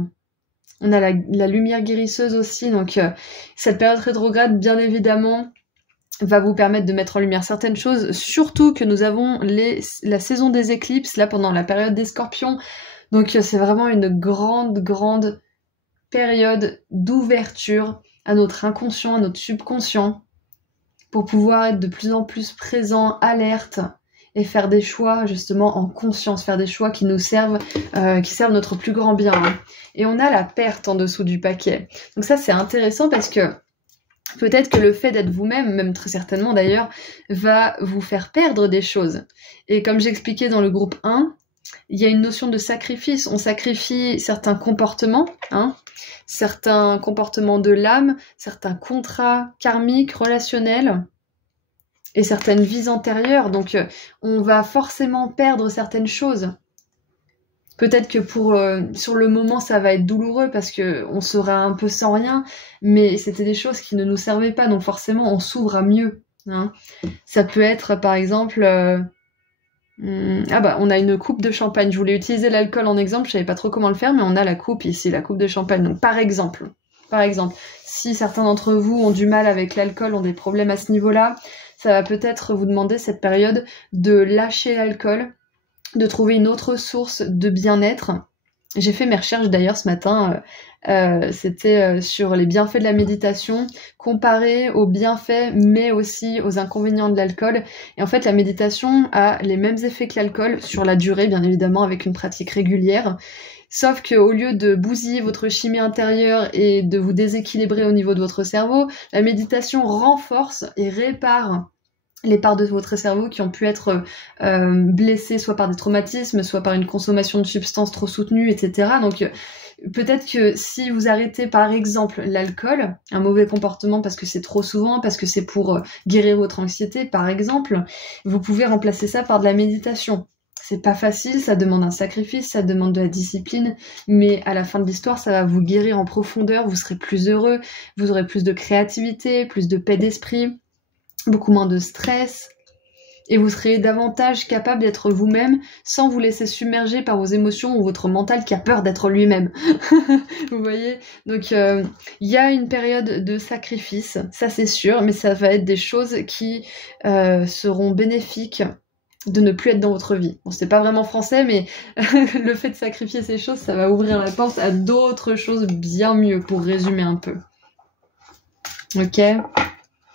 On a la lumière guérisseuse aussi. Donc, cette période rétrograde, bien évidemment, va vous permettre de mettre en lumière certaines choses. Surtout que nous avons la saison des éclipses, là, pendant la période des scorpions. Donc, c'est vraiment une grande période d'ouverture à notre inconscient, à notre subconscient, pour pouvoir être de plus en plus présent, alerte, et faire des choix justement en conscience, faire des choix qui nous servent, qui servent notre plus grand bien. Hein. Et on a la perte en dessous du paquet. Donc ça, c'est intéressant parce que peut-être que le fait d'être vous-même, même très certainement d'ailleurs, va vous faire perdre des choses. Et comme j'expliquais dans le groupe 1, il y a une notion de sacrifice. On sacrifie certains comportements, hein, certains comportements de l'âme, certains contrats karmiques, relationnels, et certaines vies antérieures. Donc, on va forcément perdre certaines choses. Peut-être que sur le moment, ça va être douloureux parce que on sera un peu sans rien, mais c'était des choses qui ne nous servaient pas, donc forcément, on s'ouvre à mieux. Hein. Ça peut être, par exemple... on a une coupe de champagne. Je voulais utiliser l'alcool en exemple, je savais pas trop comment le faire, mais on a la coupe ici, la coupe de champagne. Donc par exemple, si certains d'entre vous ont du mal avec l'alcool, ont des problèmes à ce niveau-là, ça va peut-être vous demander cette période de lâcher l'alcool, de trouver une autre source de bien-être. J'ai fait mes recherches d'ailleurs ce matin, c'était sur les bienfaits de la méditation, comparé aux bienfaits mais aussi aux inconvénients de l'alcool. Et en fait, la méditation a les mêmes effets que l'alcool sur la durée, bien évidemment, avec une pratique régulière. Sauf qu'au lieu de bousiller votre chimie intérieure et de vous déséquilibrer au niveau de votre cerveau, la méditation renforce et répare les parts de votre cerveau qui ont pu être blessées soit par des traumatismes, soit par une consommation de substances trop soutenue, etc. Donc peut-être que si vous arrêtez par exemple l'alcool, un mauvais comportement parce que c'est trop souvent, parce que c'est pour guérir votre anxiété par exemple, vous pouvez remplacer ça par de la méditation. C'est pas facile, ça demande un sacrifice, ça demande de la discipline, mais à la fin de l'histoire, ça va vous guérir en profondeur, vous serez plus heureux, vous aurez plus de créativité, plus de paix d'esprit, beaucoup moins de stress, et vous serez davantage capable d'être vous-même sans vous laisser submerger par vos émotions ou votre mental qui a peur d'être lui-même. Vous voyez? Donc il y a une période de sacrifice, ça c'est sûr, mais ça va être des choses qui seront bénéfiques de ne plus être dans votre vie. Bon, c'est pas vraiment français, mais le fait de sacrifier ces choses, ça va ouvrir la porte à d'autres choses bien mieux, pour résumer un peu. Ok?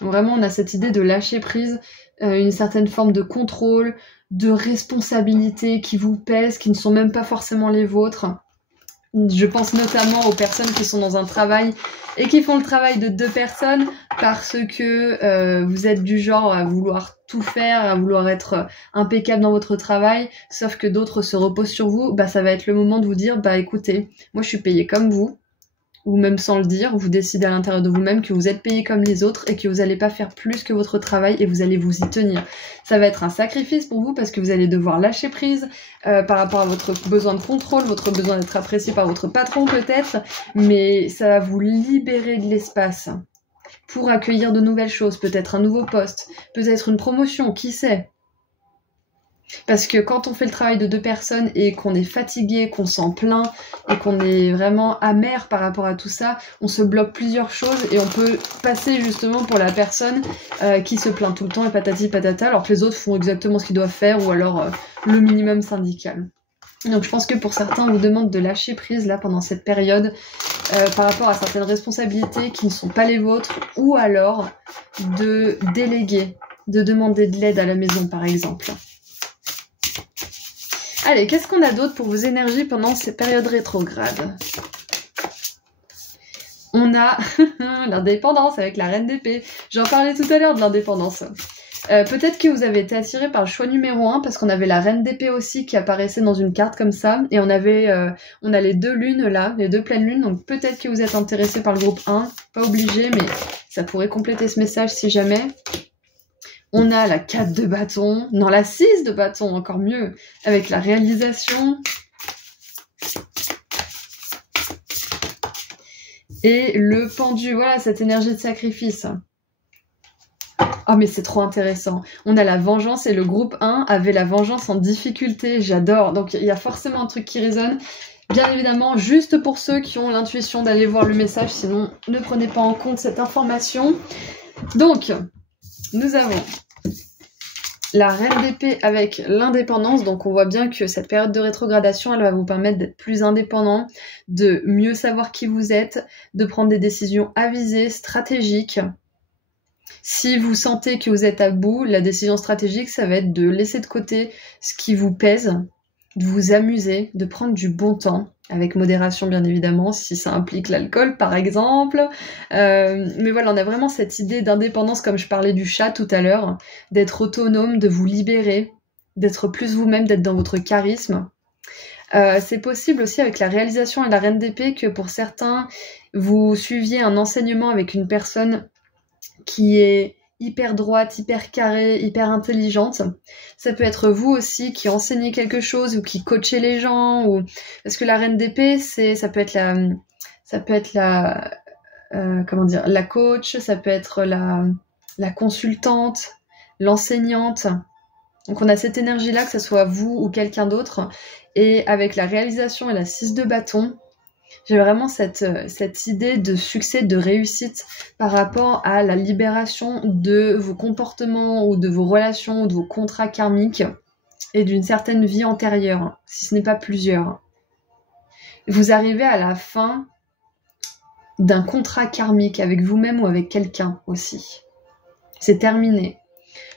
Vraiment, on a cette idée de lâcher prise, une certaine forme de contrôle, de responsabilité qui vous pèsent, qui ne sont même pas forcément les vôtres. Je pense notamment aux personnes qui sont dans un travail et qui font le travail de 2 personnes parce que vous êtes du genre à vouloir tout faire, à vouloir être impeccable dans votre travail, sauf que d'autres se reposent sur vous. Bah, ça va être le moment de vous dire, bah écoutez, moi je suis payée comme vous, ou même sans le dire, vous décidez à l'intérieur de vous-même que vous êtes payé comme les autres et que vous n'allez pas faire plus que votre travail et vous allez vous y tenir. Ça va être un sacrifice pour vous parce que vous allez devoir lâcher prise par rapport à votre besoin de contrôle, votre besoin d'être apprécié par votre patron peut-être, mais ça va vous libérer de l'espace pour accueillir de nouvelles choses, peut-être un nouveau poste, peut-être une promotion, qui sait ? Parce que quand on fait le travail de 2 personnes et qu'on est fatigué, qu'on s'en plaint et qu'on est vraiment amer par rapport à tout ça, on se bloque plusieurs choses et on peut passer justement pour la personne qui se plaint tout le temps et patati patata, alors que les autres font exactement ce qu'ils doivent faire ou alors le minimum syndical. Donc je pense que pour certains, on vous demande de lâcher prise là pendant cette période par rapport à certaines responsabilités qui ne sont pas les vôtres, ou alors de déléguer, de demander de l'aide à la maison par exemple. Allez, qu'est-ce qu'on a d'autre pour vos énergies pendant ces périodes rétrogrades? On a l'indépendance avec la reine d'épée. J'en parlais tout à l'heure de l'indépendance. Peut-être que vous avez été attiré par le choix numéro 1 parce qu'on avait la reine d'épée aussi qui apparaissait dans une carte comme ça. Et on a les 2 lunes là, les 2 pleines lunes. Donc peut-être que vous êtes intéressé par le groupe 1. Pas obligé, mais ça pourrait compléter ce message si jamais. On a la 4 de bâton, non la 6 de bâton, encore mieux, avec la réalisation. Et le pendu, voilà cette énergie de sacrifice. Oh mais c'est trop intéressant. On a la vengeance et le groupe 1 avait la vengeance en difficulté, j'adore. Donc il y a forcément un truc qui résonne. Bien évidemment, juste pour ceux qui ont l'intuition d'aller voir le message, sinon ne prenez pas en compte cette information. Donc, nous avons la reine d'épée avec l'indépendance, donc on voit bien que cette période de rétrogradation, elle va vous permettre d'être plus indépendant, de mieux savoir qui vous êtes, de prendre des décisions avisées, stratégiques. Si vous sentez que vous êtes à bout, la décision stratégique, ça va être de laisser de côté ce qui vous pèse, de vous amuser, de prendre du bon temps, avec modération bien évidemment, si ça implique l'alcool par exemple. Mais voilà, on a vraiment cette idée d'indépendance, comme je parlais du chat tout à l'heure, d'être autonome, de vous libérer, d'être plus vous-même, d'être dans votre charisme. C'est possible aussi avec la réalisation et la reine d'épée que pour certains, vous suiviez un enseignement avec une personne qui est hyper droite, hyper carrée, hyper intelligente. Ça peut être vous aussi qui enseignez quelque chose ou qui coachez les gens, ou parce que la reine d'épée, ça peut être la la coach, ça peut être la consultante, l'enseignante. Donc on a cette énergie-là, que ce soit vous ou quelqu'un d'autre. Et avec la réalisation et la 6 de bâton, j'ai vraiment cette idée de succès, de réussite par rapport à la libération de vos comportements ou de vos relations ou de vos contrats karmiques et d'une certaine vie antérieure, si ce n'est pas plusieurs. Vous arrivez à la fin d'un contrat karmique avec vous-même ou avec quelqu'un aussi. C'est terminé.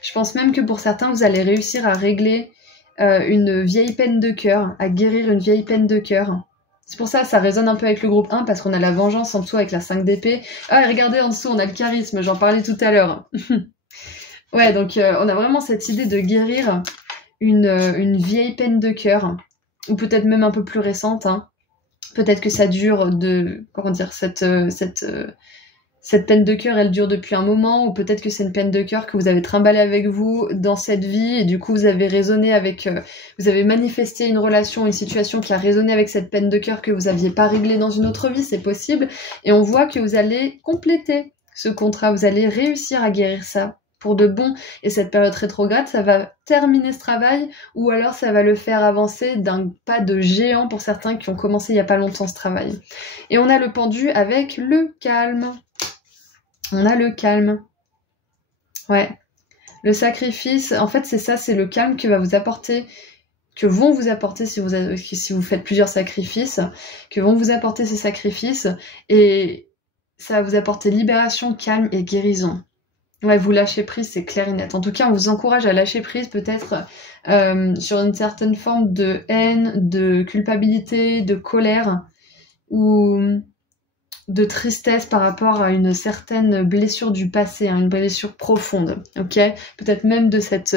Je pense même que pour certains, vous allez réussir à régler une vieille peine de cœur, à guérir une vieille peine de cœur. C'est pour ça résonne un peu avec le groupe 1, parce qu'on a la vengeance en dessous avec la 5 d'épée. Ah, et regardez en dessous, on a le charisme, j'en parlais tout à l'heure. Ouais, donc on a vraiment cette idée de guérir une vieille peine de cœur, ou peut-être même un peu plus récente. Hein. Peut-être que ça dure cette peine de cœur, elle dure depuis un moment, ou peut-être que c'est une peine de cœur que vous avez trimballée avec vous dans cette vie, et du coup vous avez résonné avec, vous avez manifesté une relation, une situation qui a résonné avec cette peine de cœur que vous aviez pas réglée dans une autre vie, c'est possible, et on voit que vous allez compléter ce contrat, vous allez réussir à guérir ça pour de bon, et cette période rétrograde, ça va terminer ce travail, ou alors ça va le faire avancer d'un pas de géant pour certains qui ont commencé il y a pas longtemps ce travail. Et on a le pendu avec le calme. On a le calme. Ouais. Le sacrifice, en fait, c'est ça, c'est le calme que va vous apporter, que vont vous apporter si vous faites plusieurs sacrifices, que vont vous apporter ces sacrifices, et ça va vous apporter libération, calme et guérison. Ouais, vous lâchez prise, c'est clair et net. En tout cas, on vous encourage à lâcher prise, peut-être sur une certaine forme de haine, de culpabilité, de colère, ou de tristesse par rapport à une certaine blessure du passé, hein, une blessure profonde, ok? Peut-être même de cette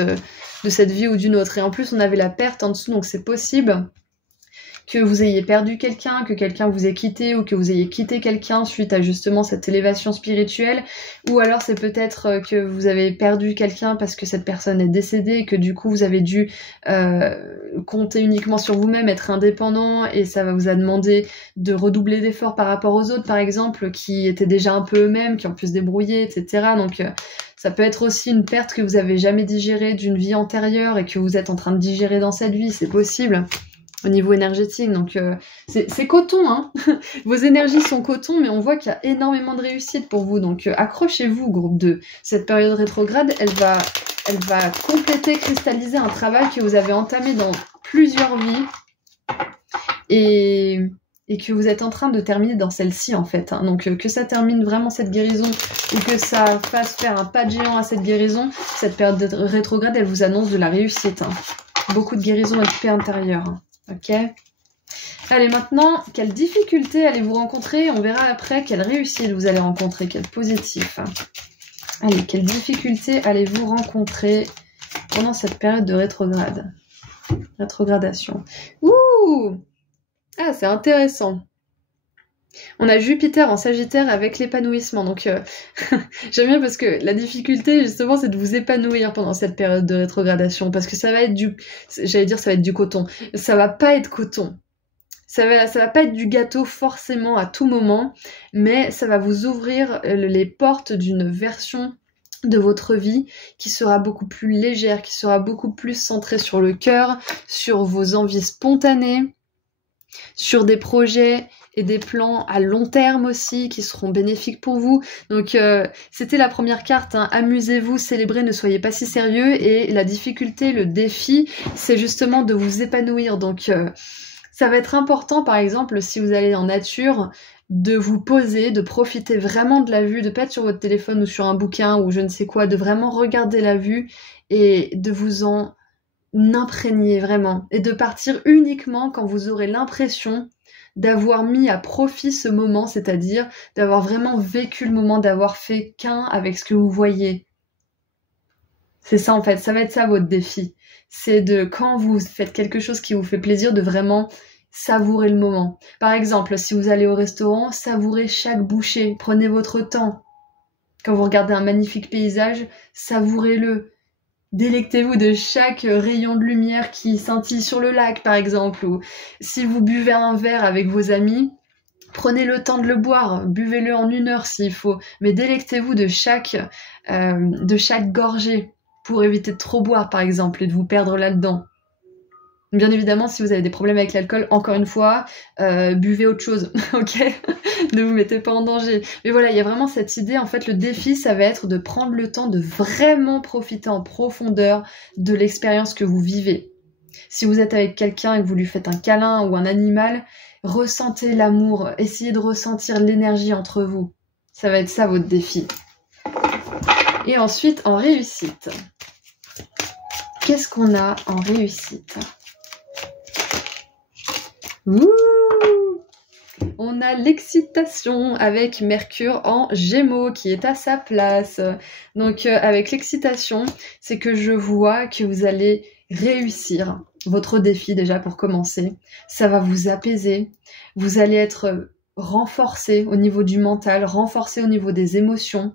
vie ou d'une autre. Et en plus, on avait la perte en dessous, donc c'est possible que vous ayez perdu quelqu'un, que quelqu'un vous ait quitté, ou que vous ayez quitté quelqu'un suite à justement cette élévation spirituelle, ou alors c'est peut-être que vous avez perdu quelqu'un parce que cette personne est décédée, et que du coup vous avez dû compter uniquement sur vous-même, être indépendant, et ça vous a demandé de redoubler d'efforts par rapport aux autres, par exemple, qui étaient déjà un peu eux-mêmes, qui ont pu se débrouiller, etc. Donc ça peut être aussi une perte que vous avez jamais digérée d'une vie antérieure et que vous êtes en train de digérer dans cette vie, c'est possible. Au niveau énergétique, donc c'est coton, hein. Vos énergies sont coton, mais on voit qu'il y a énormément de réussite pour vous, donc accrochez-vous, groupe 2. Cette période rétrograde, elle va compléter, cristalliser un travail que vous avez entamé dans plusieurs vies, et que vous êtes en train de terminer dans celle-ci, en fait, hein. Donc que ça termine vraiment cette guérison, ou que ça fasse faire un pas de géant à cette guérison, cette période rétrograde, elle vous annonce de la réussite, hein. Beaucoup de guérison et de paix intérieure, hein. Ok. Allez, maintenant, quelles difficultés allez-vous rencontrer? On verra après quelle réussite vous allez rencontrer, quel positif. Allez, quelles difficultés allez-vous rencontrer pendant cette période de rétrogradation? Ouh! Ah, c'est intéressant. On a Jupiter en Sagittaire avec l'épanouissement, donc j'aime bien parce que la difficulté justement c'est de vous épanouir pendant cette période de rétrogradation, parce que ça va être ça va être du coton, ça va pas être coton, ça va pas être du gâteau forcément à tout moment, mais ça va vous ouvrir les portes d'une version de votre vie qui sera beaucoup plus légère, qui sera beaucoup plus centrée sur le cœur, sur vos envies spontanées, sur des projets et des plans à long terme aussi qui seront bénéfiques pour vous. Donc c'était la première carte, hein. Amusez-vous, célébrez, ne soyez pas si sérieux, et la difficulté, le défi, c'est justement de vous épanouir. Donc ça va être important, par exemple, si vous allez en nature, de vous poser, de profiter vraiment de la vue, de pas être sur votre téléphone ou sur un bouquin ou je ne sais quoi, de vraiment regarder la vue et de vous en imprégner vraiment, et de partir uniquement quand vous aurez l'impression d'avoir mis à profit ce moment, c'est-à-dire d'avoir vraiment vécu le moment, d'avoir fait qu'un avec ce que vous voyez. C'est ça en fait, ça va être ça votre défi. C'est de, quand vous faites quelque chose qui vous fait plaisir, de vraiment savourer le moment. Par exemple, si vous allez au restaurant, savourez chaque bouchée, prenez votre temps. Quand vous regardez un magnifique paysage, savourez-le. Délectez-vous de chaque rayon de lumière qui scintille sur le lac, par exemple. Ou si vous buvez un verre avec vos amis, prenez le temps de le boire, buvez-le en 1 heure s'il faut, mais délectez-vous de chaque gorgée pour éviter de trop boire, par exemple, et de vous perdre là-dedans. Bien évidemment, si vous avez des problèmes avec l'alcool, encore une fois, buvez autre chose, ok? Ne vous mettez pas en danger. Mais voilà, il y a vraiment cette idée, en fait, le défi, ça va être de prendre le temps de vraiment profiter en profondeur de l'expérience que vous vivez. Si vous êtes avec quelqu'un et que vous lui faites un câlin ou un animal, ressentez l'amour, essayez de ressentir l'énergie entre vous. Ça va être ça, votre défi. Et ensuite, en réussite. Qu'est-ce qu'on a en réussite ? Ouh, on a l'excitation avec Mercure en Gémeaux qui est à sa place. Donc avec l'excitation, c'est que je vois que vous allez réussir votre défi déjà pour commencer. Ça va vous apaiser. Vous allez être renforcer au niveau du mental, renforcer au niveau des émotions.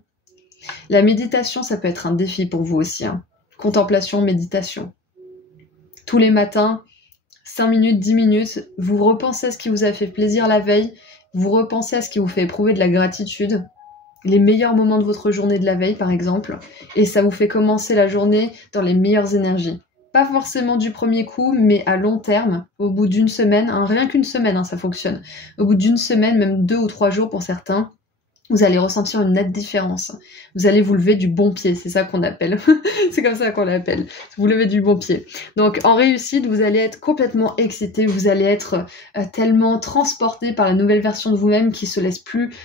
La méditation, ça peut être un défi pour vous aussi, hein. Contemplation, méditation. Tous les matins, 5 minutes, 10 minutes, vous repensez à ce qui vous a fait plaisir la veille, vous repensez à ce qui vous fait éprouver de la gratitude, les meilleurs moments de votre journée de la veille par exemple, et ça vous fait commencer la journée dans les meilleures énergies. Pas forcément du premier coup, mais à long terme, au bout d'une semaine, hein, rien qu'une semaine, hein, ça fonctionne. Au bout d'une semaine, même 2 ou 3 jours pour certains, vous allez ressentir une nette différence. Vous allez vous lever du bon pied, c'est ça qu'on appelle. C'est comme ça qu'on l'appelle. Vous levez du bon pied. Donc en réussite, vous allez être complètement excité, vous allez être tellement transporté par la nouvelle version de vous-même qui se laisse plus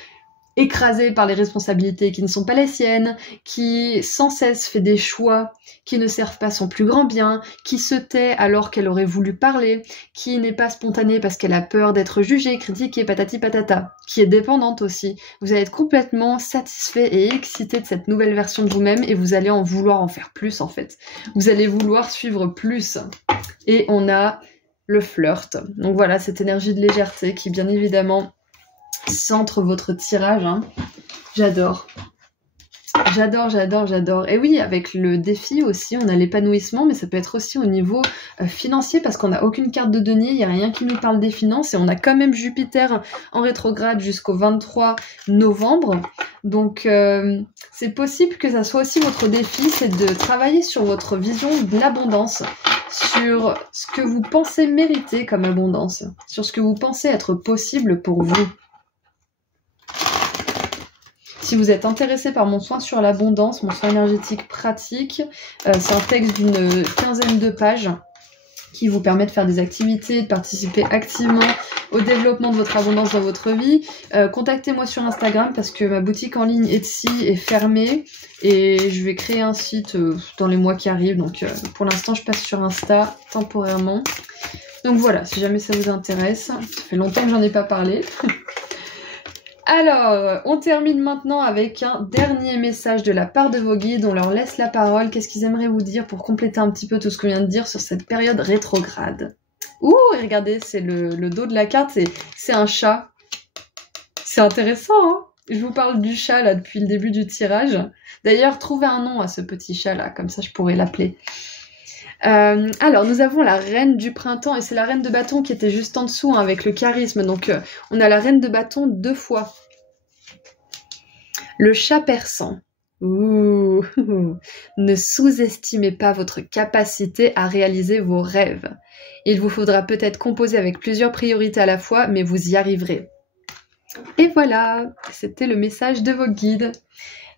écrasé par les responsabilités qui ne sont pas les siennes, qui sans cesse fait des choix qui ne servent pas son plus grand bien, qui se tait alors qu'elle aurait voulu parler, qui n'est pas spontanée parce qu'elle a peur d'être jugée, critiquée, patati patata, qui est dépendante aussi. Vous allez être complètement satisfait et excité de cette nouvelle version de vous-même et vous allez en vouloir en faire plus en fait. Vous allez vouloir suivre plus. Et on a le flirt. Donc voilà, cette énergie de légèreté qui bien évidemment centre votre tirage, hein. J'adore. J'adore. Et oui, avec le défi aussi, on a l'épanouissement, mais ça peut être aussi au niveau financier, parce qu'on n'a aucune carte de denier, il n'y a rien qui nous parle des finances, et on a quand même Jupiter en rétrograde jusqu'au 23 novembre. Donc, c'est possible que ça soit aussi votre défi, c'est de travailler sur votre vision de l'abondance, sur ce que vous pensez mériter comme abondance, sur ce que vous pensez être possible pour vous. Si vous êtes intéressé par mon soin sur l'abondance, mon soin énergétique pratique, c'est un texte d'une 15aine de pages qui vous permet de faire des activités, de participer activement au développement de votre abondance dans votre vie. Contactez-moi sur Instagram parce que ma boutique en ligne Etsy est fermée et je vais créer un site dans les mois qui arrivent. Donc pour l'instant, je passe sur Insta temporairement. Donc voilà, si jamais ça vous intéresse, ça fait longtemps que j'en ai pas parlé. Alors, on termine maintenant avec un dernier message de la part de vos guides. On leur laisse la parole. Qu'est-ce qu'ils aimeraient vous dire pour compléter un petit peu tout ce qu'on vient de dire sur cette période rétrograde? Ouh, regardez, c'est le dos de la carte, c'est un chat. C'est intéressant, hein? Je vous parle du chat, là, depuis le début du tirage. D'ailleurs, trouvez un nom à ce petit chat-là, comme ça je pourrais l'appeler. Alors, nous avons la reine du printemps, et c'est la reine de bâton qui était juste en dessous, hein, avec le charisme. Donc, on a la reine de bâton 2 fois. Le chat persan. Ouh. Ne sous-estimez pas votre capacité à réaliser vos rêves. Il vous faudra peut-être composer avec plusieurs priorités à la fois, mais vous y arriverez. Et voilà, c'était le message de vos guides.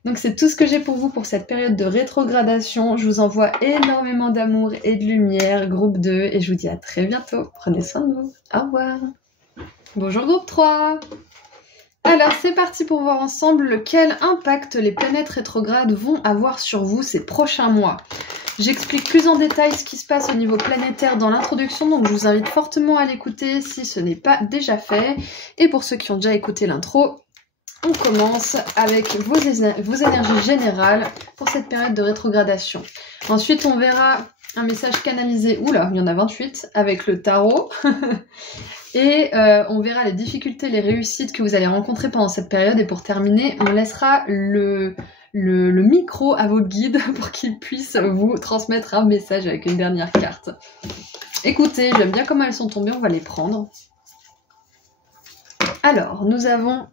Donc c'est tout ce que j'ai pour vous pour cette période de rétrogradation. Je vous envoie énormément d'amour et de lumière, groupe 2, et je vous dis à très bientôt. Prenez soin de vous. Au revoir. Bonjour groupe 3. Alors c'est parti pour voir ensemble quel impact les planètes rétrogrades vont avoir sur vous ces prochains mois. J'explique plus en détail ce qui se passe au niveau planétaire dans l'introduction, donc je vous invite fortement à l'écouter si ce n'est pas déjà fait. Et pour ceux qui ont déjà écouté l'intro, on commence avec vos énergies générales pour cette période de rétrogradation. Ensuite, on verra un message canalisé, oula, il y en a 28, avec le tarot. Et on verra les difficultés, les réussites que vous allez rencontrer pendant cette période. Et pour terminer, on laissera le micro à vos guides pour qu'ils puissent vous transmettre un message avec une dernière carte. Écoutez, j'aime bien comment elles sont tombées, on va les prendre. Alors, nous avons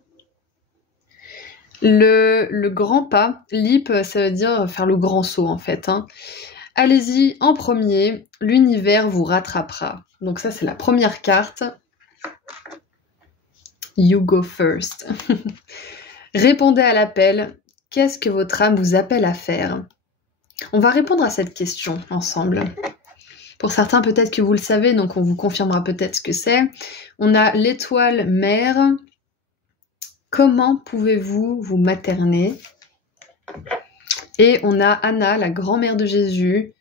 le grand pas. Leap, ça veut dire faire le grand saut en fait, hein. Allez-y en premier, l'univers vous rattrapera. Donc ça, c'est la première carte. You go first. Répondez à l'appel. Qu'est-ce que votre âme vous appelle à faire? On va répondre à cette question ensemble. Pour certains, peut-être que vous le savez, donc on vous confirmera peut-être ce que c'est. On a l'étoile mère. Comment pouvez-vous vous materner? Et on a Anna, la grand-mère de Jésus.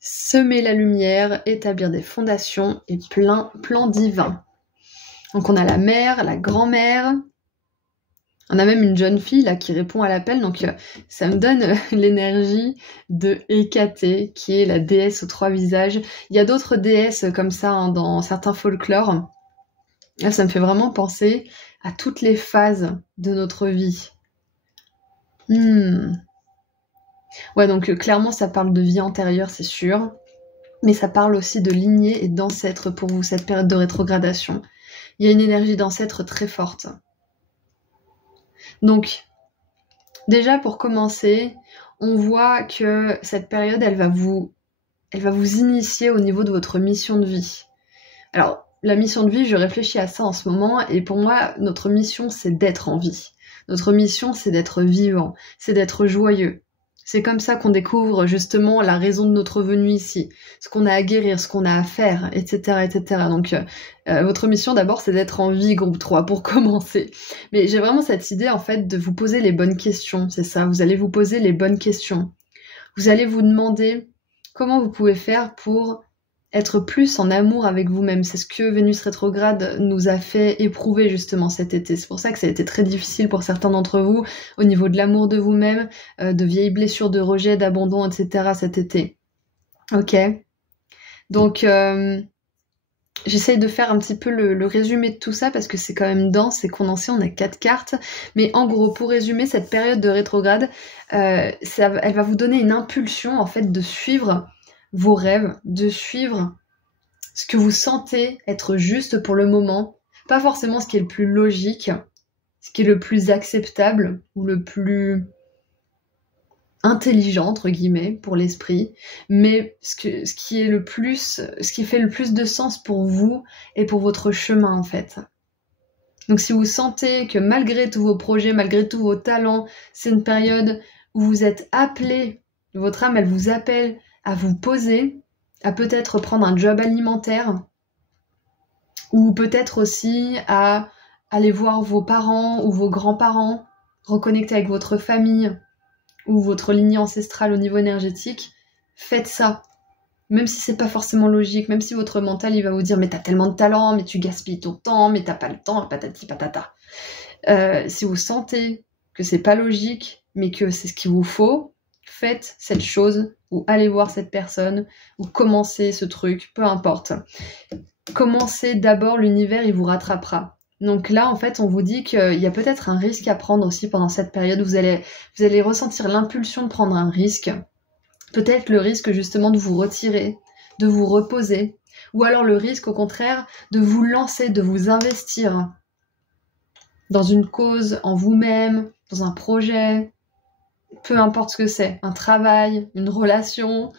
Semer la lumière, établir des fondations et plein plan divin. Donc on a la mère, la grand-mère. On a même une jeune fille là qui répond à l'appel, donc ça me donne l'énergie de Hécatée, qui est la déesse aux 3 visages. Il y a d'autres déesses comme ça, hein, dans certains folklores. Là, ça me fait vraiment penser à toutes les phases de notre vie. Ouais, donc clairement, ça parle de vie antérieure, c'est sûr. Mais ça parle aussi de lignée et d'ancêtre pour vous, cette période de rétrogradation. Il y a une énergie d'ancêtre très forte. Donc, déjà pour commencer, on voit que cette période, elle va vous initier au niveau de votre mission de vie. Alors, la mission de vie, je réfléchis à ça en ce moment, et pour moi, notre mission, c'est d'être en vie. Notre mission, c'est d'être vivant, c'est d'être joyeux. C'est comme ça qu'on découvre justement la raison de notre venue ici, ce qu'on a à guérir, ce qu'on a à faire, etc. etc. Donc, votre mission d'abord, c'est d'être en vie, groupe 3, pour commencer. Mais j'ai vraiment cette idée, en fait, de vous poser les bonnes questions, c'est ça, vous allez vous poser les bonnes questions. Vous allez vous demander comment vous pouvez faire pour être plus en amour avec vous-même. C'est ce que Vénus rétrograde nous a fait éprouver justement cet été. C'est pour ça que ça a été très difficile pour certains d'entre vous au niveau de l'amour de vous-même, de vieilles blessures de rejet, d'abandon, etc. cet été. Ok. Donc, j'essaye de faire un petit peu le résumé de tout ça parce que c'est quand même dense et condensé, on a 4 cartes. Mais en gros, pour résumer, cette période de rétrograde, elle va vous donner une impulsion en fait de suivre vos rêves, de suivre ce que vous sentez être juste pour le moment, pas forcément ce qui est le plus logique, ce qui est le plus acceptable ou le plus intelligent entre guillemets pour l'esprit, mais ce qui fait le plus de sens pour vous et pour votre chemin en fait. Donc si vous sentez que malgré tous vos projets, malgré tous vos talents, c'est une période où vous êtes appelé, votre âme elle vous appelle à vous poser, à peut-être prendre un job alimentaire, ou peut-être aussi à aller voir vos parents ou vos grands-parents, reconnecter avec votre famille ou votre lignée ancestrale au niveau énergétique, faites ça. Même si c'est pas forcément logique, même si votre mental il va vous dire mais t'as tellement de talent, mais tu gaspilles ton temps, mais t'as pas le temps, patati patata. Si vous sentez que c'est pas logique, mais que c'est ce qu'il vous faut, faites cette chose, ou allez voir cette personne, ou commencez ce truc, peu importe. Commencez d'abord, l'univers, il vous rattrapera. Donc là, en fait, on vous dit qu'il y a peut-être un risque à prendre aussi pendant cette période. Vous allez ressentir l'impulsion de prendre un risque. Peut-être le risque justement de vous retirer, de vous reposer, ou alors le risque au contraire de vous lancer, de vous investir dans une cause, en vous-même, dans un projet, peu importe ce que c'est, un travail, une relation,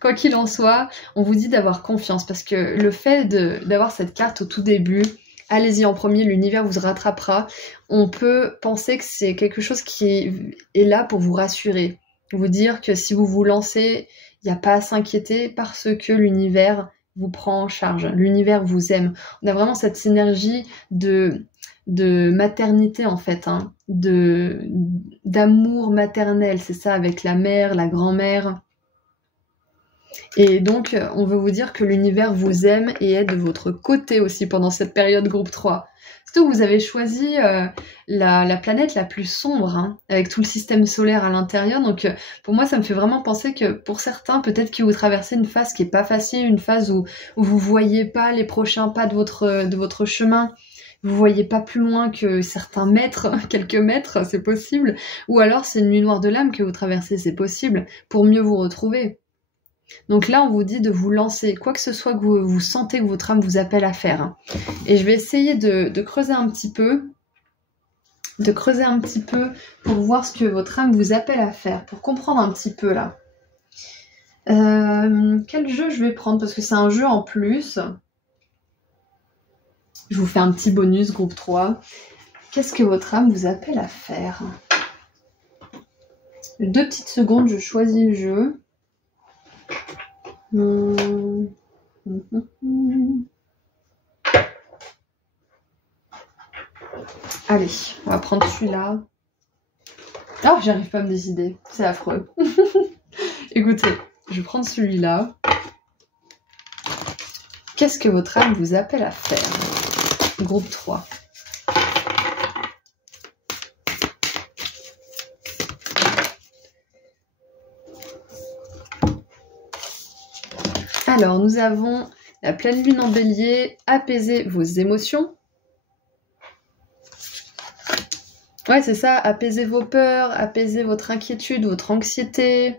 quoi qu'il en soit, on vous dit d'avoir confiance parce que le fait d'avoir cette carte au tout début, allez-y en premier, l'univers vous rattrapera, on peut penser que c'est quelque chose qui est là pour vous rassurer, vous dire que si vous vous lancez, il n'y a pas à s'inquiéter parce que l'univers vous prend en charge, l'univers vous aime. On a vraiment cette synergie de maternité en fait, hein, d'amour maternel, c'est ça, avec la mère, la grand-mère. Et donc, on veut vous dire que l'univers vous aime et est de votre côté aussi pendant cette période groupe 3. Surtout que vous avez choisi la planète la plus sombre, hein, avec tout le système solaire à l'intérieur. Donc, pour moi, ça me fait vraiment penser que pour certains, peut-être que vous traversez une phase qui est pas facile, une phase où vous voyez pas les prochains pas de votre chemin. Vous voyez pas plus loin que certains mètres, quelques mètres, c'est possible. Ou alors, c'est une nuit noire de l'âme que vous traversez, c'est possible, pour mieux vous retrouver. Donc là, on vous dit de vous lancer, quoi que ce soit que vous sentez que votre âme vous appelle à faire. Et je vais essayer de creuser un petit peu, pour voir ce que votre âme vous appelle à faire, pour comprendre un petit peu là. Quel jeu je vais prendre? Parce que c'est un jeu en plus. Je vous fais un petit bonus, groupe 3. Qu'est-ce que votre âme vous appelle à faire? 2 petites secondes, je choisis le jeu. Allez, on va prendre celui-là. Oh, j'arrive pas à me décider, c'est affreux. Écoutez, je vais prendre celui-là. Qu'est-ce que votre âme vous appelle à faire? Groupe 3. Alors, nous avons la pleine lune en bélier, apaiser vos émotions. Ouais, c'est ça, apaiser vos peurs, apaiser votre inquiétude, votre anxiété.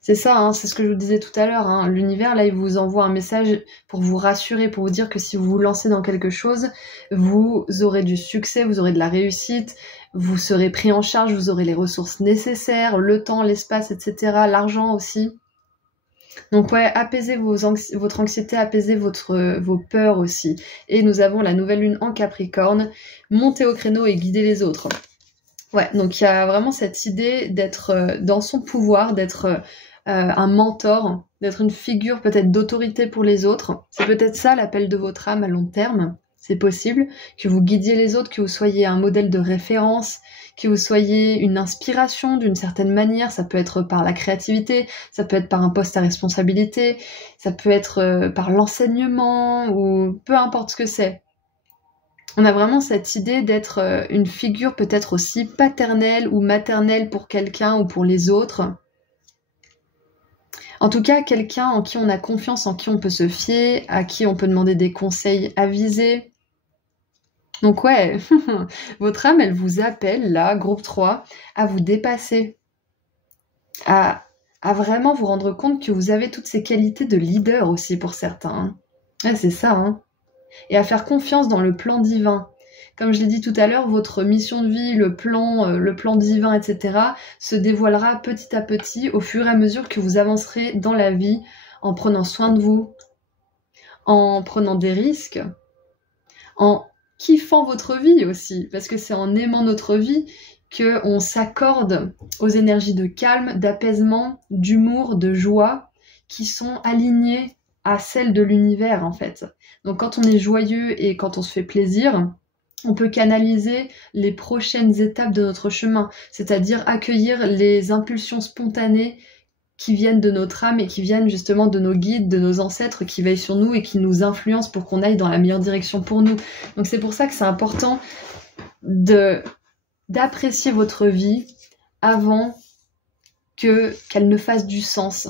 C'est ça, hein, c'est ce que je vous disais tout à l'heure, hein. L'univers, là, il vous envoie un message pour vous rassurer, pour vous dire que si vous vous lancez dans quelque chose, vous aurez du succès, vous aurez de la réussite, vous serez pris en charge, vous aurez les ressources nécessaires, le temps, l'espace, etc., l'argent aussi. Donc ouais, apaisez votre anxiété, apaisez vos peurs aussi. Et nous avons la nouvelle lune en Capricorne, montez au créneau et guidez les autres. Ouais, donc il y a vraiment cette idée d'être dans son pouvoir, d'être un mentor, d'être une figure peut-être d'autorité pour les autres. C'est peut-être ça l'appel de votre âme à long terme. C'est possible que vous guidiez les autres, que vous soyez un modèle de référence, que vous soyez une inspiration d'une certaine manière. Ça peut être par la créativité, ça peut être par un poste à responsabilité, ça peut être par l'enseignement ou peu importe ce que c'est. On a vraiment cette idée d'être une figure peut-être aussi paternelle ou maternelle pour quelqu'un ou pour les autres. En tout cas, quelqu'un en qui on a confiance, en qui on peut se fier, à qui on peut demander des conseils avisés. Donc ouais, votre âme, elle vous appelle, là, groupe 3, à vous dépasser, à vraiment vous rendre compte que vous avez toutes ces qualités de leader aussi pour certains. Hein. Ouais, c'est ça, hein. Et à faire confiance dans le plan divin. Comme je l'ai dit tout à l'heure, votre mission de vie, le plan divin, etc., se dévoilera petit à petit au fur et à mesure que vous avancerez dans la vie en prenant soin de vous, en prenant des risques, en kiffant votre vie aussi, parce que c'est en aimant notre vie qu'on s'accorde aux énergies de calme, d'apaisement, d'humour, de joie, qui sont alignées à celles de l'univers en fait. Donc quand on est joyeux et quand on se fait plaisir, on peut canaliser les prochaines étapes de notre chemin, c'est-à-dire accueillir les impulsions spontanées qui viennent de notre âme et qui viennent justement de nos guides, de nos ancêtres qui veillent sur nous et qui nous influencent pour qu'on aille dans la meilleure direction pour nous. Donc c'est pour ça que c'est important d'apprécier votre vie avant qu'elle ne fasse du sens.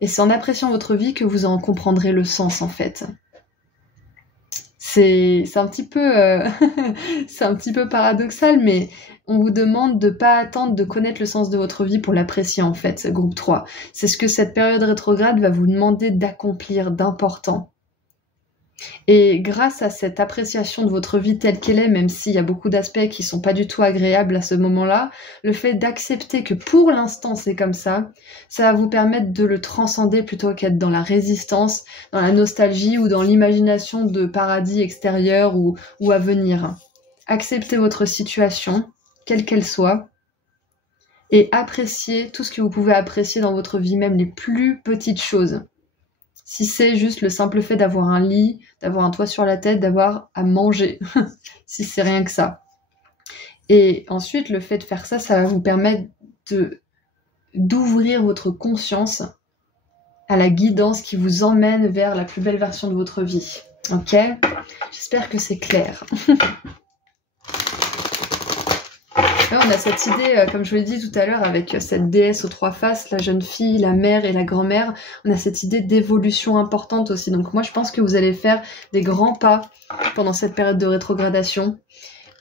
Et c'est en appréciant votre vie que vous en comprendrez le sens en fait. C'est un petit peu c'est un petit peu paradoxal, mais on vous demande de pas attendre de connaître le sens de votre vie pour l'apprécier en fait, groupe 3. C'est ce que cette période rétrograde va vous demander d'accomplir, d'important. Et grâce à cette appréciation de votre vie telle qu'elle est, même s'il y a beaucoup d'aspects qui sont pas du tout agréables à ce moment-là, le fait d'accepter que pour l'instant c'est comme ça va vous permettre de le transcender plutôt qu'être dans la résistance, dans la nostalgie ou dans l'imagination de paradis extérieur ou à venir. Acceptez votre situation, quelle qu'elle soit, et appréciez tout ce que vous pouvez apprécier dans votre vie, même les plus petites choses. Si c'est juste le simple fait d'avoir un lit, d'avoir un toit sur la tête, d'avoir à manger, si c'est rien que ça. Et ensuite, le fait de faire ça, ça va vous permettre d'ouvrir votre conscience à la guidance qui vous emmène vers la plus belle version de votre vie. Ok ? J'espère que c'est clair. Là, on a cette idée, comme je vous l'ai dit tout à l'heure, avec cette déesse aux 3 faces, la jeune fille, la mère et la grand-mère, on a cette idée d'évolution importante aussi. Donc moi, je pense que vous allez faire des grands pas pendant cette période de rétrogradation.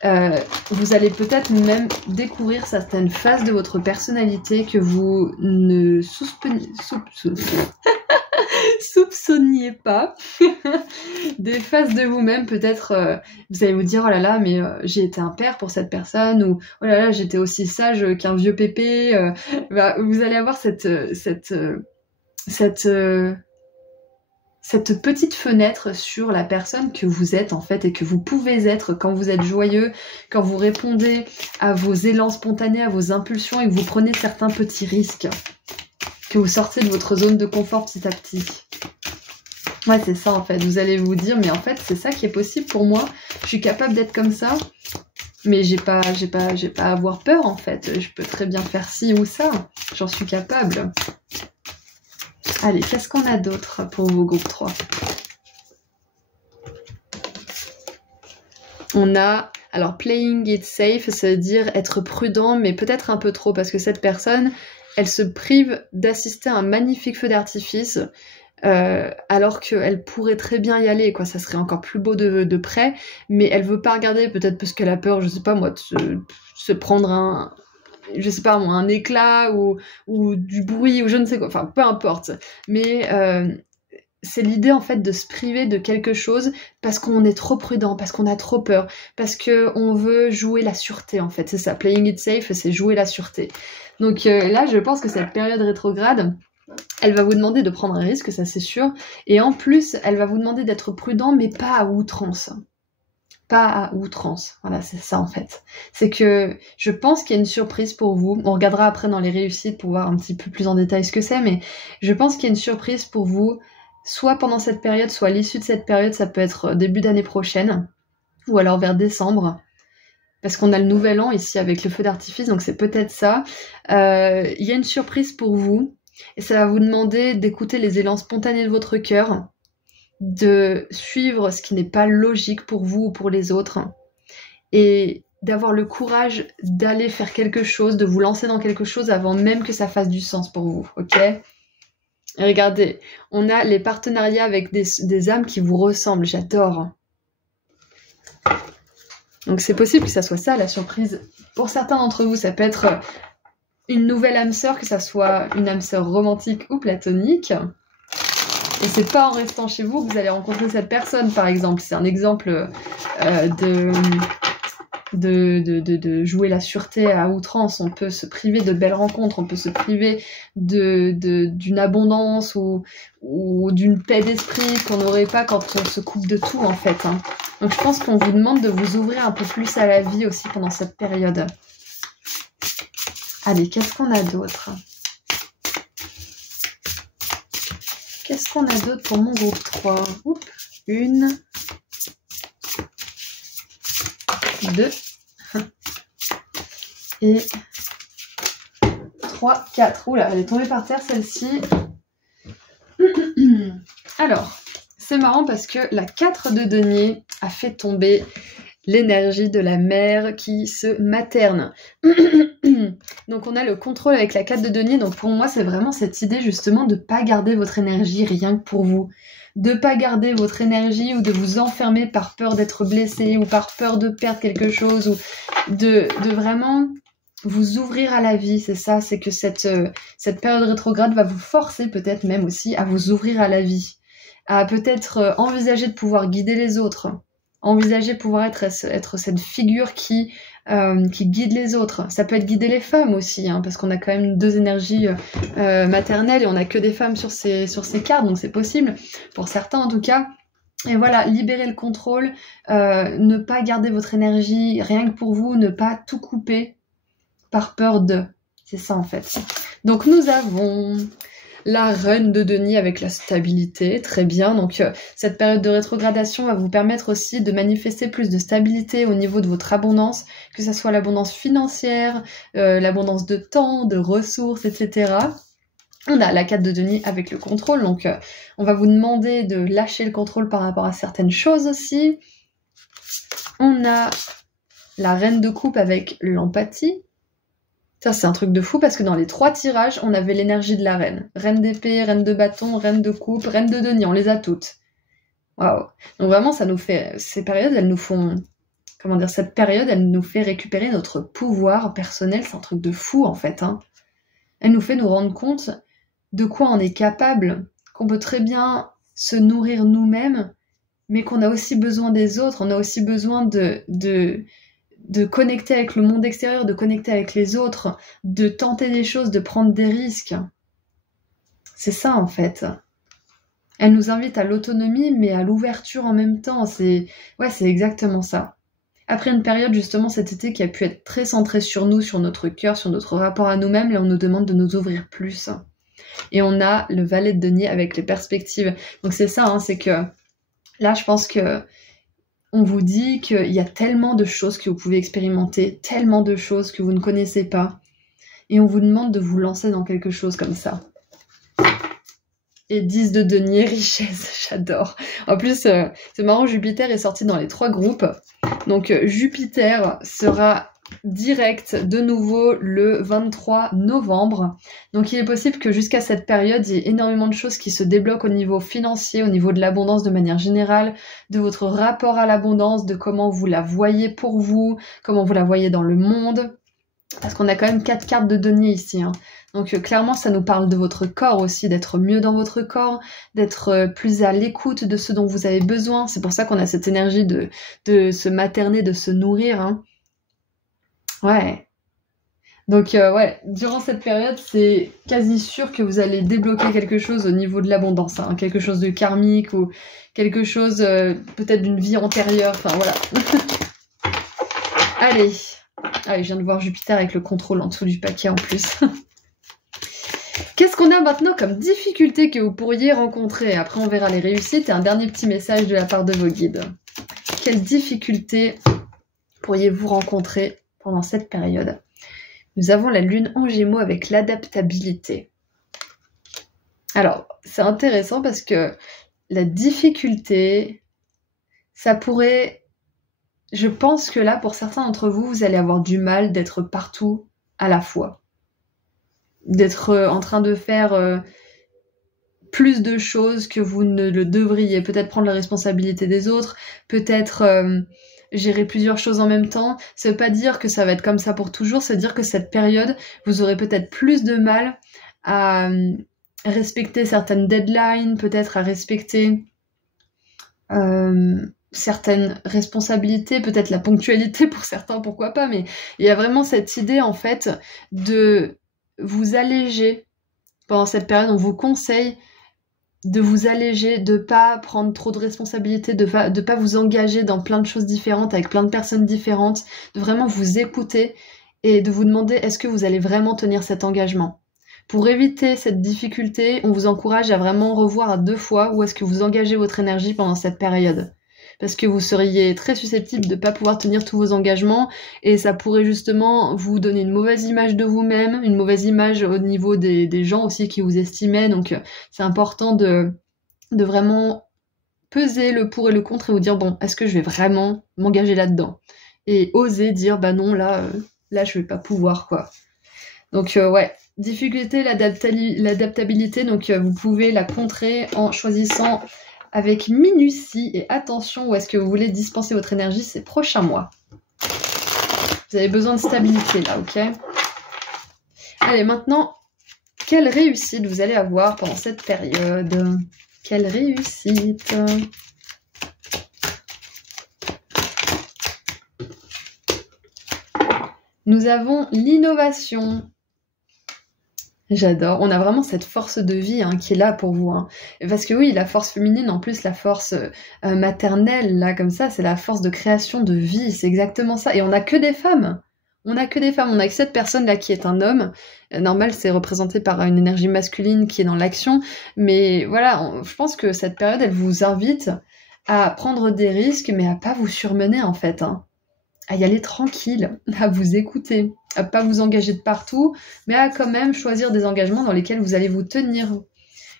Vous allez peut-être même découvrir certaines phases de votre personnalité que vous ne soupçonniez pas. Des phases de vous-même, peut-être vous allez vous dire oh là là mais j'ai été un père pour cette personne, ou oh là là j'étais aussi sage qu'un vieux pépé. Vous allez avoir cette petite fenêtre sur la personne que vous êtes en fait et que vous pouvez être quand vous êtes joyeux, quand vous répondez à vos élans spontanés, à vos impulsions et que vous prenez certains petits risques, que vous sortez de votre zone de confort petit à petit. Ouais, c'est ça en fait. Vous allez vous dire, mais en fait, c'est ça qui est possible pour moi. Je suis capable d'être comme ça, mais j'ai pas à avoir peur en fait. Je peux très bien faire ci ou ça. J'en suis capable. Allez, qu'est-ce qu'on a d'autre pour vos groupes 3 ? On a, alors, playing it safe, ça veut dire être prudent, mais peut-être un peu trop, parce que cette personne, elle se prive d'assister à un magnifique feu d'artifice alors qu'elle pourrait très bien y aller, quoi. Ça serait encore plus beau de près, mais elle veut pas regarder, peut-être parce qu'elle a peur, je sais pas moi, de se prendre je sais pas moi, un éclat ou du bruit ou je ne sais quoi, enfin peu importe. Mais c'est l'idée en fait de se priver de quelque chose parce qu'on est trop prudent, parce qu'on a trop peur, parce que on veut jouer la sûreté en fait. C'est ça, playing it safe, c'est jouer la sûreté. Donc là, je pense que cette période rétrograde, elle va vous demander de prendre un risque, ça c'est sûr. Et en plus, elle va vous demander d'être prudent, mais pas à outrance. Pas à outrance. Voilà, c'est ça en fait. C'est que je pense qu'il y a une surprise pour vous. On regardera après dans les réussites pour voir un petit peu plus en détail ce que c'est, mais je pense qu'il y a une surprise pour vous, soit pendant cette période, soit à l'issue de cette période, ça peut être début d'année prochaine, ou alors vers décembre. Parce qu'on a le nouvel an ici avec le feu d'artifice, donc c'est peut-être ça. Il y a une surprise pour vous, et ça va vous demander d'écouter les élans spontanés de votre cœur, de suivre ce qui n'est pas logique pour vous ou pour les autres, et d'avoir le courage d'aller faire quelque chose, de vous lancer dans quelque chose avant même que ça fasse du sens pour vous, ok ? Et regardez, on a les partenariats avec des âmes qui vous ressemblent, j'adore. Donc c'est possible que ça soit ça la surprise. Pour certains d'entre vous, ça peut être une nouvelle âme sœur, que ça soit une âme sœur romantique ou platonique. Et c'est pas en restant chez vous que vous allez rencontrer cette personne, par exemple. C'est un exemple de jouer la sûreté à outrance. On peut se priver de belles rencontres, on peut se priver d'une abondance ou d'une paix d'esprit qu'on n'aurait pas quand on se coupe de tout, en fait. Hein. Donc je pense qu'on vous demande de vous ouvrir un peu plus à la vie aussi pendant cette période. Allez, qu'est-ce qu'on a d'autre ? Qu'est-ce qu'on a d'autre pour mon groupe 3 ? Oups, 1, 2 et 3, 4. Oula, elle est tombée par terre celle-ci. Alors, c'est marrant parce que la 4 de denier a fait tomber l'énergie de la mère qui se materne. Donc on a le contrôle avec la 4 de denier. Donc pour moi, c'est vraiment cette idée justement de ne pas garder votre énergie rien que pour vous. De pas garder votre énergie ou de vous enfermer par peur d'être blessé ou par peur de perdre quelque chose ou de vraiment vous ouvrir à la vie. C'est ça, c'est que cette période rétrograde va vous forcer peut-être même aussi à vous ouvrir à la vie, à peut-être envisager de pouvoir guider les autres, envisager de pouvoir être cette figure qui guide les autres. Ça peut être guider les femmes aussi, hein, parce qu'on a quand même 2 énergies maternelles et on n'a que des femmes sur ces cartes, donc c'est possible, pour certains en tout cas. Et voilà, libérer le contrôle, ne pas garder votre énergie rien que pour vous, ne pas tout couper par peur de. C'est ça en fait. Donc nous avons la reine de denier avec la stabilité, très bien. Donc cette période de rétrogradation va vous permettre aussi de manifester plus de stabilité au niveau de votre abondance, que ce soit l'abondance financière, l'abondance de temps, de ressources, etc. On a la 4 de denier avec le contrôle, donc on va vous demander de lâcher le contrôle par rapport à certaines choses aussi. On a la reine de coupe avec l'empathie. Ça, c'est un truc de fou parce que dans les 3 tirages, on avait l'énergie de la reine. Reine d'épée, reine de bâton, reine de coupe, reine de denier, on les a toutes. Waouh. Donc vraiment, ça nous fait... Ces périodes, elles nous font... Comment dire ? Cette période, elle nous fait récupérer notre pouvoir personnel. C'est un truc de fou, en fait. Hein. Elle nous fait nous rendre compte de quoi on est capable, qu'on peut très bien se nourrir nous-mêmes, mais qu'on a aussi besoin des autres. On a aussi besoin de connecter avec le monde extérieur, de connecter avec les autres, de tenter des choses, de prendre des risques. C'est ça en fait. Elle nous invite à l'autonomie, mais à l'ouverture en même temps. C'est exactement ça. Après une période justement cet été qui a pu être très centrée sur nous, sur notre cœur, sur notre rapport à nous-mêmes, là on nous demande de nous ouvrir plus. Et on a le valet de denier avec les perspectives. Donc c'est ça, hein, c'est que là je pense que on vous dit qu'il y a tellement de choses que vous pouvez expérimenter, tellement de choses que vous ne connaissez pas. Et on vous demande de vous lancer dans quelque chose comme ça. Et 10 de denier, richesse, j'adore. En plus, c'est marrant, Jupiter est sorti dans les 3 groupes. Donc Jupiter sera direct de nouveau le 23 novembre. Donc il est possible que jusqu'à cette période, il y ait énormément de choses qui se débloquent au niveau financier, au niveau de l'abondance de manière générale, de votre rapport à l'abondance, de comment vous la voyez pour vous, comment vous la voyez dans le monde. Parce qu'on a quand même 4 cartes de denier ici. Hein. Donc clairement, ça nous parle de votre corps aussi, d'être mieux dans votre corps, d'être plus à l'écoute de ce dont vous avez besoin. C'est pour ça qu'on a cette énergie de se materner, de se nourrir. Hein. Ouais. Donc ouais, durant cette période, c'est quasi sûr que vous allez débloquer quelque chose au niveau de l'abondance, hein, quelque chose de karmique ou quelque chose peut-être d'une vie antérieure, enfin voilà. Allez. Ah oui, je viens de voir Jupiter avec le contrôle en dessous du paquet en plus. Qu'est-ce qu'on a maintenant comme difficulté que vous pourriez rencontrer? Après, on verra les réussites et un dernier petit message de la part de vos guides. Quelles difficultés pourriez-vous rencontrer pendant cette période? Nous avons la lune en Gémeaux avec l'adaptabilité. Alors, c'est intéressant parce que la difficulté, ça pourrait... Je pense que là, pour certains d'entre vous, vous allez avoir du mal d'être partout à la fois. D'être en train de faire plus de choses que vous ne le devriez. Peut-être prendre la responsabilité des autres, peut-être gérer plusieurs choses en même temps. Ça veut pas dire que ça va être comme ça pour toujours, ça veut dire que cette période, vous aurez peut-être plus de mal à respecter certaines deadlines, peut-être à respecter... certaines responsabilités, peut-être la ponctualité pour certains, pourquoi pas, mais il y a vraiment cette idée en fait de vous alléger pendant cette période. On vous conseille de vous alléger, de pas prendre trop de responsabilités, de pas vous engager dans plein de choses différentes avec plein de personnes différentes, de vraiment vous écouter et de vous demander est-ce que vous allez vraiment tenir cet engagement. Pour éviter cette difficulté, on vous encourage à vraiment revoir à 2 fois où est-ce que vous engagez votre énergie pendant cette période. Parce que vous seriez très susceptible de ne pas pouvoir tenir tous vos engagements et ça pourrait justement vous donner une mauvaise image de vous-même, une mauvaise image au niveau des gens aussi qui vous estimaient. Donc c'est important de vraiment peser le pour et le contre et vous dire bon, est-ce que je vais vraiment m'engager là-dedans? Et oser dire bah non, là je vais pas pouvoir quoi. Donc ouais, difficulté, l'adaptabilité, donc vous pouvez la contrer en choisissant avec minutie et attention où est-ce que vous voulez dispenser votre énergie ces prochains mois. Vous avez besoin de stabilité là, ok? Allez, maintenant, quelle réussite vous allez avoir pendant cette période? Quelle réussite? Nous avons l'innovation. J'adore. On a vraiment cette force de vie hein, qui est là pour vous. Hein. Parce que oui, la force féminine, en plus la force maternelle, là comme ça, c'est la force de création de vie. C'est exactement ça. Et on n'a que des femmes. On n'a que des femmes. On n'a que cette personne-là qui est un homme. Normal, c'est représenté par une énergie masculine qui est dans l'action. Mais voilà, je pense que cette période, elle vous invite à prendre des risques, mais à pas vous surmener en fait. Hein. À y aller tranquille, à vous écouter, à pas vous engager de partout, mais à quand même choisir des engagements dans lesquels vous allez vous tenir.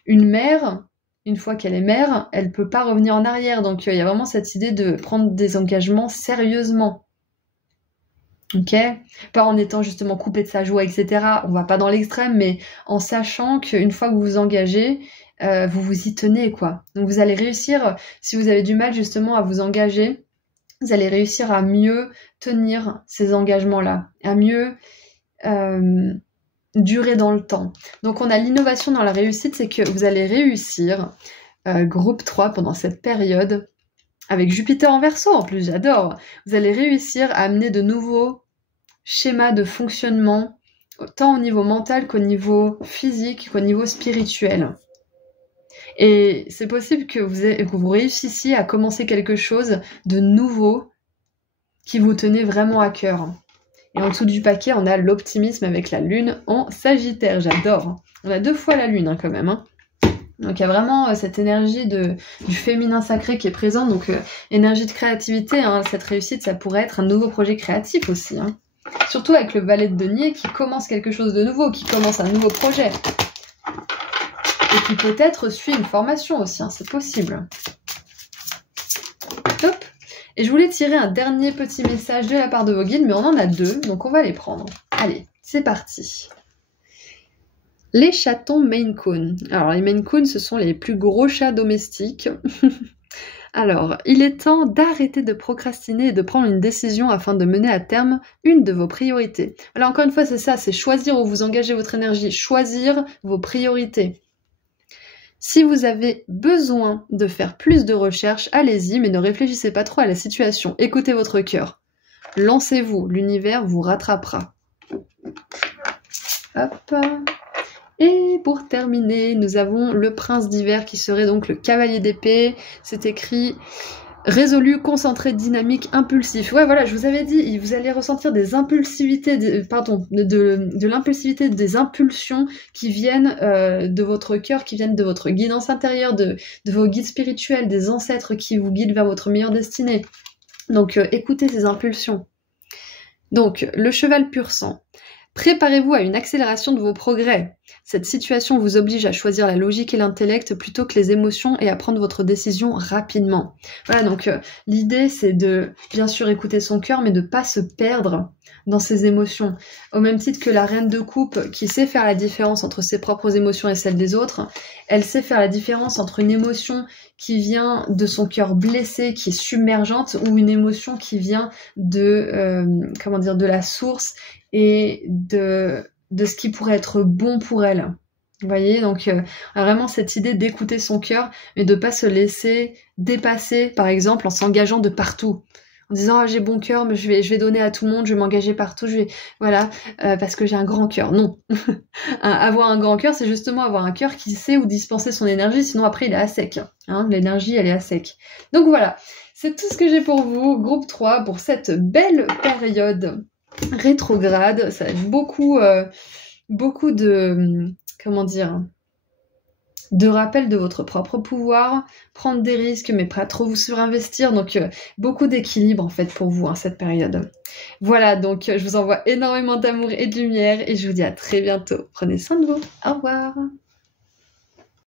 Une mère, une fois qu'elle est mère, elle peut pas revenir en arrière, donc il y a vraiment cette idée de prendre des engagements sérieusement. Ok? Pas en étant justement coupé de sa joie, etc. On va pas dans l'extrême, mais en sachant qu'une fois que vous vous engagez, vous vous y tenez, quoi. Donc vous allez réussir, si vous avez du mal justement à vous engager, vous allez réussir à mieux tenir ces engagements-là, à mieux durer dans le temps. Donc on a l'innovation dans la réussite, c'est que vous allez réussir, groupe 3 pendant cette période, avec Jupiter en Verseau en plus, j'adore. Vous allez réussir à amener de nouveaux schémas de fonctionnement, tant au niveau mental qu'au niveau physique, qu'au niveau spirituel. Et c'est possible que vous réussissiez à commencer quelque chose de nouveau qui vous tenait vraiment à cœur. Et en dessous du paquet, on a l'optimisme avec la lune en Sagittaire. J'adore. On a 2 fois la lune hein, quand même. Hein. Donc il y a vraiment cette énergie du féminin sacré qui est présente. Donc énergie de créativité. Hein, cette réussite, ça pourrait être un nouveau projet créatif aussi. Hein. Surtout avec le valet de denier qui commence quelque chose de nouveau, qui commence un nouveau projet. Et qui peut-être suit une formation aussi, hein, c'est possible. Top. Et je voulais tirer un dernier petit message de la part de vos guides, mais on en a 2, donc on va les prendre. Allez, c'est parti. Les chatons Maine Coon. Alors, les Maine Coon, ce sont les plus gros chats domestiques. Alors, il est temps d'arrêter de procrastiner et de prendre une décision afin de mener à terme une de vos priorités. Voilà, encore une fois, c'est ça, c'est choisir où vous engagez votre énergie, choisir vos priorités. Si vous avez besoin de faire plus de recherches, allez-y, mais ne réfléchissez pas trop à la situation. Écoutez votre cœur. Lancez-vous, l'univers vous rattrapera. Hop. Et pour terminer, nous avons le prince d'hiver qui serait donc le cavalier d'épée. C'est écrit résolu, concentré, dynamique, impulsif. Ouais, voilà, je vous avais dit, vous allez ressentir des impulsivités, de l'impulsivité, des impulsions qui viennent de votre cœur, qui viennent de votre guidance intérieure, de vos guides spirituels, des ancêtres qui vous guident vers votre meilleure destinée. Donc, écoutez ces impulsions. Donc, le cheval pur sang. Préparez-vous à une accélération de vos progrès. Cette situation vous oblige à choisir la logique et l'intellect plutôt que les émotions et à prendre votre décision rapidement. Voilà, donc l'idée c'est de bien sûr écouter son cœur, mais de pas se perdre dans ses émotions. Au même titre que la reine de coupe qui sait faire la différence entre ses propres émotions et celles des autres, elle sait faire la différence entre une émotion qui vient de son cœur blessé, qui est submergente, ou une émotion qui vient de la source et de ce qui pourrait être bon pour elle. Vous voyez, donc vraiment cette idée d'écouter son cœur et de pas se laisser dépasser, par exemple, en s'engageant de partout. En disant ah, j'ai bon cœur, mais je vais donner à tout le monde, je vais m'engager partout, parce que j'ai un grand cœur. Non, avoir un grand cœur, c'est justement avoir un cœur qui sait où dispenser son énergie, sinon après il est à sec. Hein, l'énergie, elle est à sec. Donc voilà, c'est tout ce que j'ai pour vous, groupe 3, pour cette belle période rétrograde. Ça va être beaucoup de de rappel de votre propre pouvoir, prendre des risques mais pas trop vous surinvestir, donc beaucoup d'équilibre en fait pour vous cette période. Voilà, donc je vous envoie énormément d'amour et de lumière et je vous dis à très bientôt. Prenez soin de vous, au revoir.